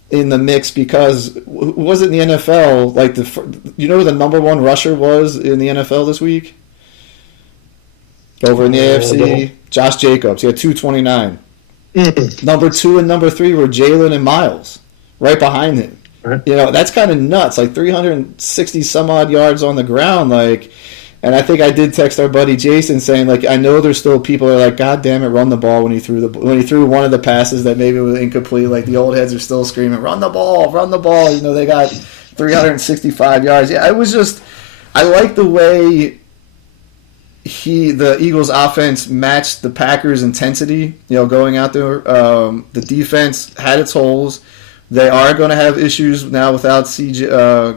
mix because was it in the NFL? Like who the number 1 rusher was in the NFL this week? Over in the AFC, Josh Jacobs, he had 229. Number 2 and number 3 were Jalen and Miles, right behind him. Right. That's kind of nuts. Like 360 some odd yards on the ground. Like, and I think I did text our buddy Jason saying, like, I know there's still people that are like, God damn it, run the ball when he threw one of the passes that maybe was incomplete. Like the old heads are still screaming, run the ball. They got 365 yards. Yeah, I like the way the Eagles offense matched the Packers' intensity, going out there. The defense had its holes. They are going to have issues now without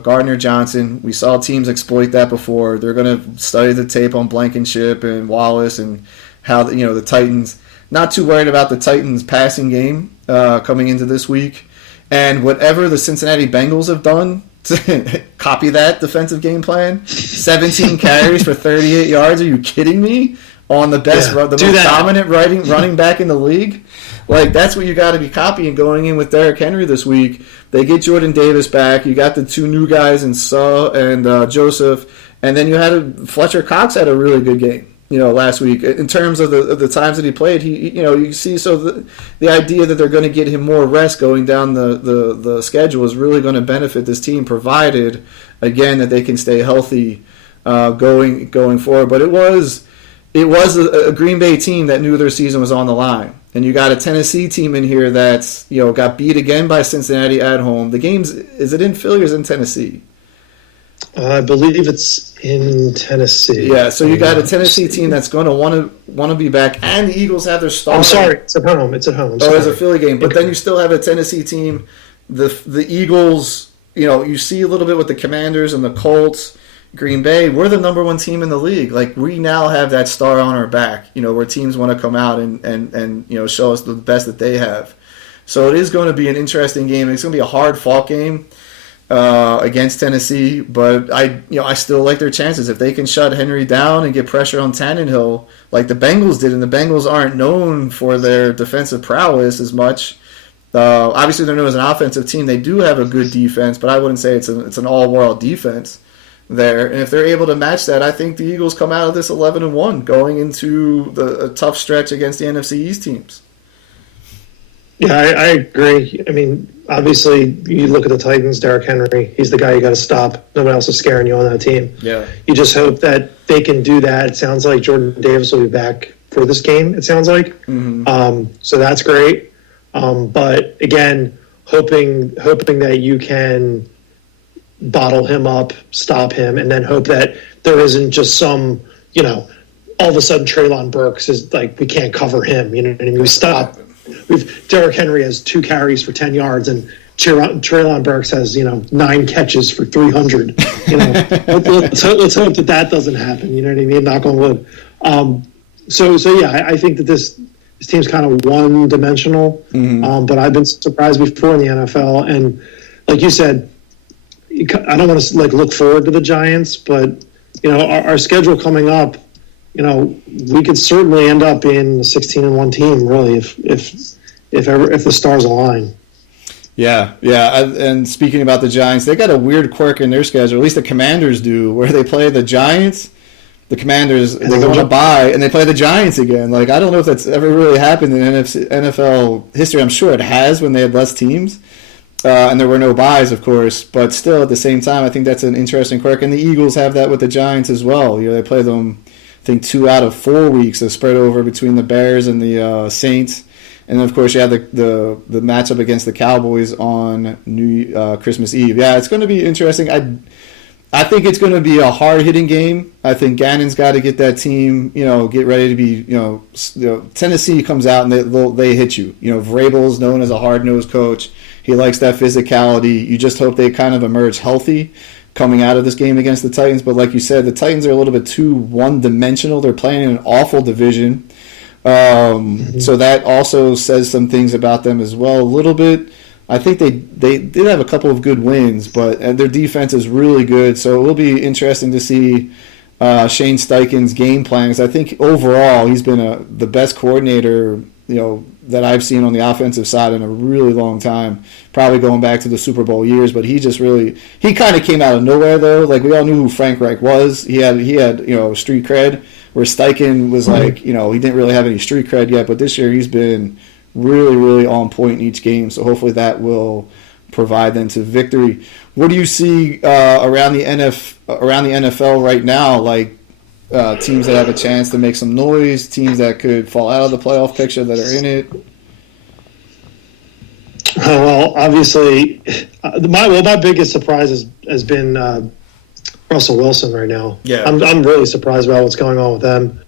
Gardner Johnson. We saw teams exploit that before. They're going to study the tape on Blankenship and Wallace and how the Titans. Not too worried about the Titans' passing game coming into this week. And whatever the Cincinnati Bengals have done, copy that defensive game plan. 17 carries for 38 yards. Are you kidding me? On the most dominant running back in the league. Like, that's what you got to be copying going in with Derrick Henry this week. They get Jordan Davis back. You got the 2 new guys in Suh and Joseph. And then you had Fletcher Cox had a really good game, last week. In terms of the times that he played, you see, so the idea that they're going to get him more rest going down the schedule is really going to benefit this team, provided, again, that they can stay healthy going forward. But it was a Green Bay team that knew their season was on the line. And you got a Tennessee team in here that's, got beat again by Cincinnati at home. The game's, is it in Philly or is it in Tennessee? I believe it's in Tennessee. Yeah, so you got a Tennessee team that's going to want to be back, and the Eagles have their star. I'm sorry, it's at home. It's a Philly game, but then you still have a Tennessee team. The Eagles, you see a little bit with the Commanders and the Colts. Green Bay, we're the number 1 team in the league. Like, we now have that star on our back, where teams want to come out and show us the best that they have. So it is going to be an interesting game. It's going to be a hard-fought game against Tennessee, but I still like their chances. If they can shut Henry down and get pressure on Tannehill like the Bengals did, and the Bengals aren't known for their defensive prowess as much. Obviously, they're known as an offensive team. They do have a good defense, but I wouldn't say it's an all-world defense there. And if they're able to match that, I think the Eagles come out of this 11-1 going into a tough stretch against the NFC East teams. Yeah, I agree. I mean, obviously, you look at the Titans, Derrick Henry, he's the guy you got to stop. Nobody else is scaring you on that team. Yeah. You just hope that they can do that. It sounds like Jordan Davis will be back for this game, it sounds like. Mm-hmm. So that's great. But again, hoping that you can bottle him up, stop him, and then hope that there isn't just some, all of a sudden Treylon Burks is like, we can't cover him. You know what I mean? Derrick Henry has 2 carries for 10 yards, and Treylon Burks has 9 catches for 300. Let's hope that doesn't happen. You know what I mean? Knock on wood. So yeah, I think that this team's kind of one-dimensional. Mm-hmm. But I've been surprised before in the NFL, and like you said, I don't want to look forward to the Giants, but our schedule coming up, we could certainly end up being a 16-1 team, really, if the stars align. Yeah. And speaking about the Giants, they got a weird quirk in their schedule. At least the Commanders do, where they play the Giants, the Commanders, they go on a bye, and they play the Giants again. Like, I don't know if that's ever really happened in NFL history. I'm sure it has when they had less teams. And there were no buys, of course, but still at the same time, I think that's an interesting quirk. And the Eagles have that with the Giants as well. They play them, I think, 2 out of 4 weeks. They're spread over between the Bears and the Saints. And then, of course, you have the matchup against the Cowboys on Christmas Eve. Yeah, it's going to be interesting. I think it's going to be a hard-hitting game. I think Gannon's got to get that team, get ready to be, Tennessee comes out and they hit you. Vrabel's known as a hard-nosed coach. He likes that physicality. You just hope they kind of emerge healthy coming out of this game against the Titans. But like you said, the Titans are a little bit too one-dimensional. They're playing in an awful division. So that also says some things about them as well a little bit. I think they did have a couple of good wins, but their defense is really good. So it will be interesting to see Shane Steichen's game plan. Because I think overall he's been the best coordinator that I've seen on the offensive side in a really long time, probably going back to the Super Bowl years. But he kind of came out of nowhere though. Like, we all knew who Frank Reich was. He had street cred, where Steichen was like, he didn't really have any street cred yet, but this year he's been really, really on point in each game. So hopefully that will provide them to victory. What do you see around the NFL right now? Like teams that have a chance to make some noise, teams that could fall out of the playoff picture that are in it. Well, obviously, my biggest surprise has been Russell Wilson right now. Yeah, I'm really surprised about what's going on with them.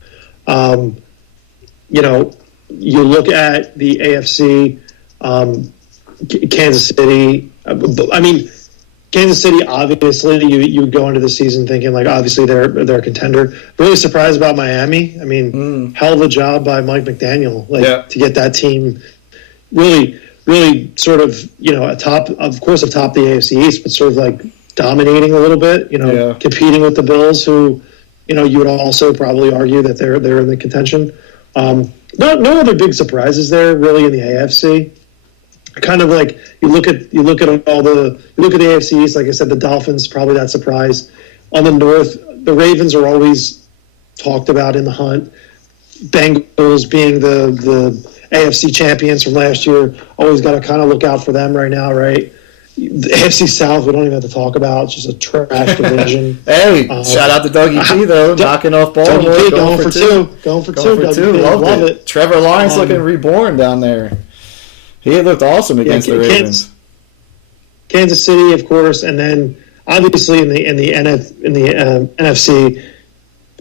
You look at the AFC, Kansas City. I mean, Kansas City. Obviously, you go into the season thinking like, obviously they're a contender. Really surprised about Miami. I mean, hell of a job by Mike McDaniel, to get that team really sort of, atop the AFC East, but sort of like dominating a little bit, competing with the Bills, who, you would also probably argue that they're in the contention. No other big surprises there really in the AFC. Kind of like you look at the AFC East, like I said, the Dolphins, probably that surprise. On the North, the Ravens are always talked about in the hunt. Bengals being the AFC champions from last year, always got to kind of look out for them right now, right? The AFC South, we don't even have to talk about. It's just a trash division. Hey, shout out to Dougie P, though, knocking off Baltimore. Dougie P going for two. Going for two. Love it. Trevor Lawrence looking reborn down there. He looked awesome against the Ravens. Kansas City, of course, and then obviously in the NFC.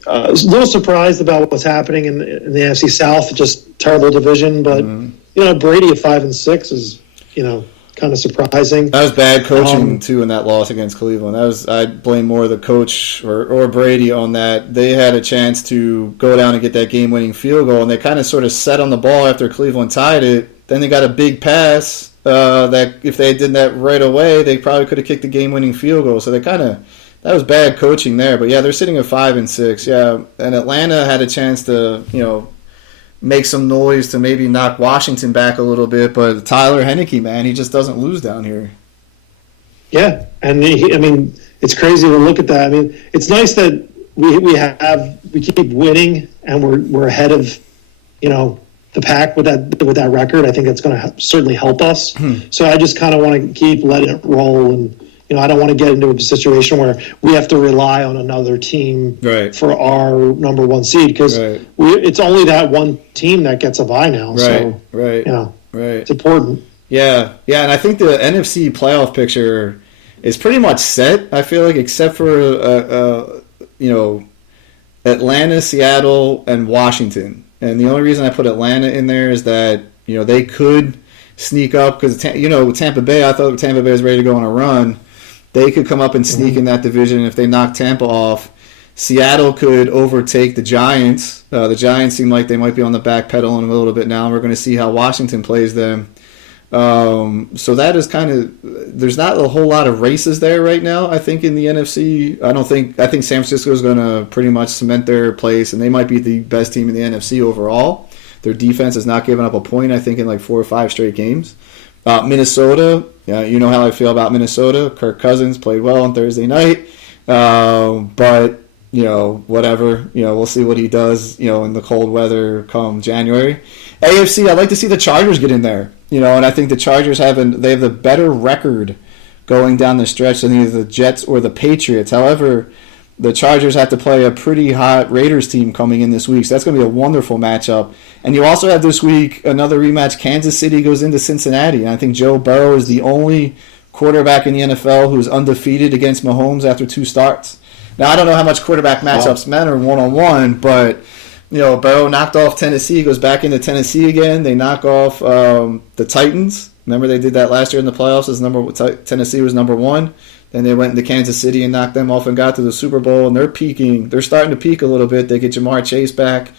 I was a little surprised about what's happening in the NFC South. Just terrible division, but Brady at 5-6 is kind of surprising. That was bad coaching too in that loss against Cleveland. I blame more the coach or Brady on that. They had a chance to go down and get that game-winning field goal, and they kind of sort of set on the ball after Cleveland tied it. Then they got a big pass that if they did that right away, they probably could have kicked the game-winning field goal. So that was bad coaching there. But yeah, they're sitting at 5-6. Yeah, and Atlanta had a chance to make some noise to maybe knock Washington back a little bit, but Tyler Heineke, man, he just doesn't lose down here. Yeah, and it's crazy to look at that. I mean, it's nice that we keep winning and we're ahead of the pack with that record. I think that's going to certainly help us. So I just kind of want to keep letting it roll, and I don't want to get into a situation where we have to rely on another team for our number one seed, because it's only that one team that gets a bye now. It's important. Yeah, and I think the NFC playoff picture is pretty much set, I feel like, except for Atlanta, Seattle, and Washington. And the only reason I put Atlanta in there is that they could sneak up, because with Tampa Bay, I thought Tampa Bay was ready to go on a run. They could come up and sneak in that division if they knock Tampa off. Seattle could overtake the Giants. The Giants seem like they might be on the back pedal in a little bit now. We're going to see how Washington plays them. So that is kind of, there's not a whole lot of races there right now, I think, in the NFC. I think San Francisco is going to pretty much cement their place, and they might be the best team in the NFC overall. Their defense has not given up a point, I think, in like 4 or 5 straight games. Minnesota, you know how I feel about Minnesota. Kirk Cousins played well on Thursday night, but whatever. We'll see what he does. In the cold weather come January. AFC, I'd like to see the Chargers get in there. And I think the Chargers have the better record going down the stretch than either the Jets or the Patriots. However, the Chargers have to play a pretty hot Raiders team coming in this week, so that's going to be a wonderful matchup. And you also have this week another rematch. Kansas City goes into Cincinnati, and I think Joe Burrow is the only quarterback in the NFL who's undefeated against Mahomes after 2 starts. Now, I don't know how much quarterback matchups matter one-on-one, but Burrow knocked off Tennessee, goes back into Tennessee again. They knock off the Titans. Remember they did that last year in the playoffs as Tennessee was number 1. Then they went into Kansas City and knocked them off and got to the Super Bowl, and they're peaking. They're starting to peak a little bit. They get Jamar Chase back.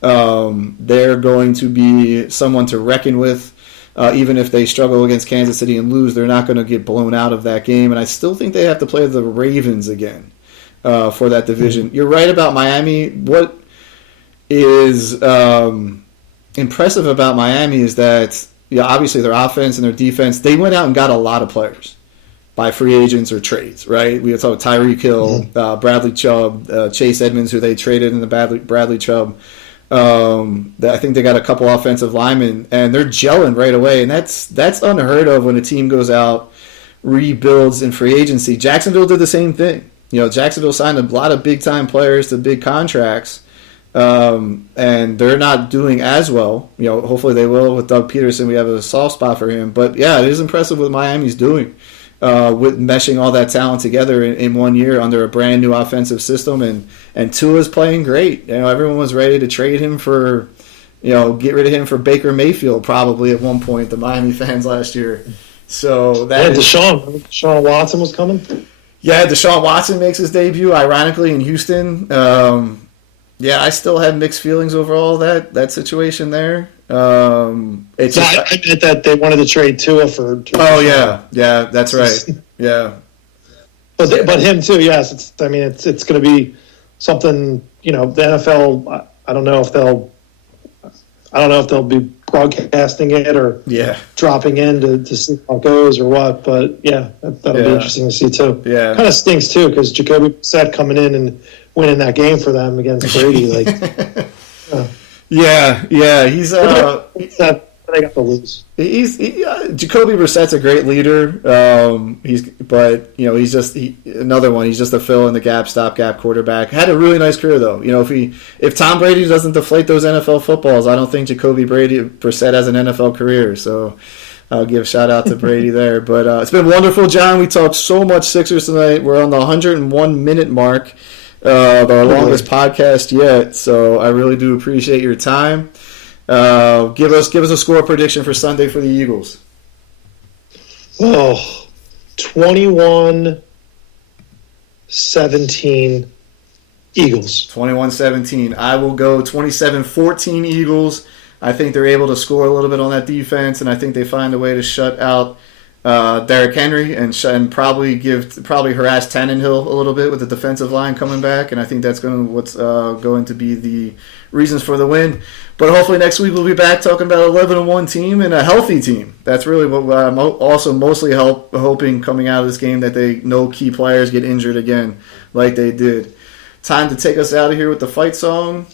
They're going to be someone to reckon with. Even if they struggle against Kansas City and lose, they're not going to get blown out of that game. And I still think they have to play the Ravens again for that division. You're right about Miami. What is impressive about Miami is that obviously their offense and their defense, they went out and got a lot of players. by free agents or trades, right? We talk Tyreek Hill, Bradley Chubb, Chase Edmonds, who they traded in the Bradley Chubb. I think they got a couple offensive linemen, and they're gelling right away, and that's unheard of when a team goes out, rebuilds in free agency. Jacksonville did the same thing. Jacksonville signed a lot of big-time players to big contracts, and they're not doing as well. Hopefully they will with Doug Peterson. We have a soft spot for him. But, yeah, it is impressive what Miami's doing with meshing all that talent together in 1 year under a brand-new offensive system. And Tua's playing great. Everyone was ready to trade him for, get rid of him for Baker Mayfield probably at one point, the Miami fans last year. So that Deshaun Watson was coming? Yeah, Deshaun Watson makes his debut, ironically, in Houston. I still have mixed feelings overall that situation there. I meant that they wanted to trade Tua for. Yeah, that's right. Yeah, but him too. Yes, it's going to be something. The NFL. I don't know if they'll be broadcasting it or dropping in to see how it goes or what. But yeah, that'll be interesting to see too. Yeah, kind of stinks too because Jacoby Brissett coming in and winning that game for them against Brady. He's they got to lose. Jacoby Brissett's a great leader. He's just another one. He's just a fill in the gap, stopgap quarterback. Had a really nice career though. If Tom Brady doesn't deflate those NFL footballs, I don't think Jacoby Brissett has an NFL career. So I'll give a shout out to Brady there. But it's been wonderful, John. We talked so much Sixers tonight. We're on the 101-minute mark. Our longest podcast yet. So I really do appreciate your time. Give us a score prediction for Sunday for the Eagles. 21-17 Eagles. 21-17. I will go 27-14 Eagles. I think they're able to score a little bit on that defense, and I think they find a way to shut out Derrick Henry and probably harass Tannehill a little bit with the defensive line coming back, and I think that's what's going to be the reasons for the win. But hopefully next week we'll be back talking about 11-1 team and a healthy team. That's really what I'm also mostly hoping coming out of this game, that no key players get injured again like they did. Time to take us out of here with the fight song.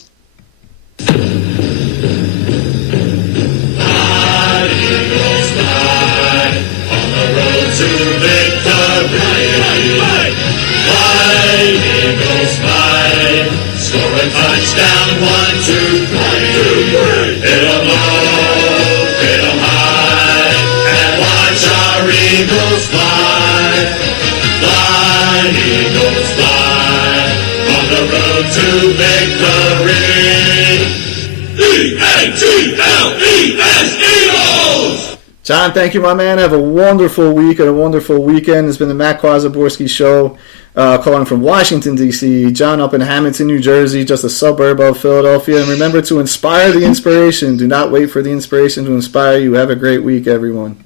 Touchdown, 1, 2, 3. Hit 'em low, hit 'em high, and watch our Eagles fly. Fly, Eagles fly, on the road to victory. E-A-G-L-E-S, Eagles! John, thank you, my man. Have a wonderful week and a wonderful weekend. It's been the Matt Kwasiborski Show, calling from Washington, D.C. John up in Hamilton, New Jersey, just a suburb of Philadelphia. And remember to inspire the inspiration. Do not wait for the inspiration to inspire you. Have a great week, everyone.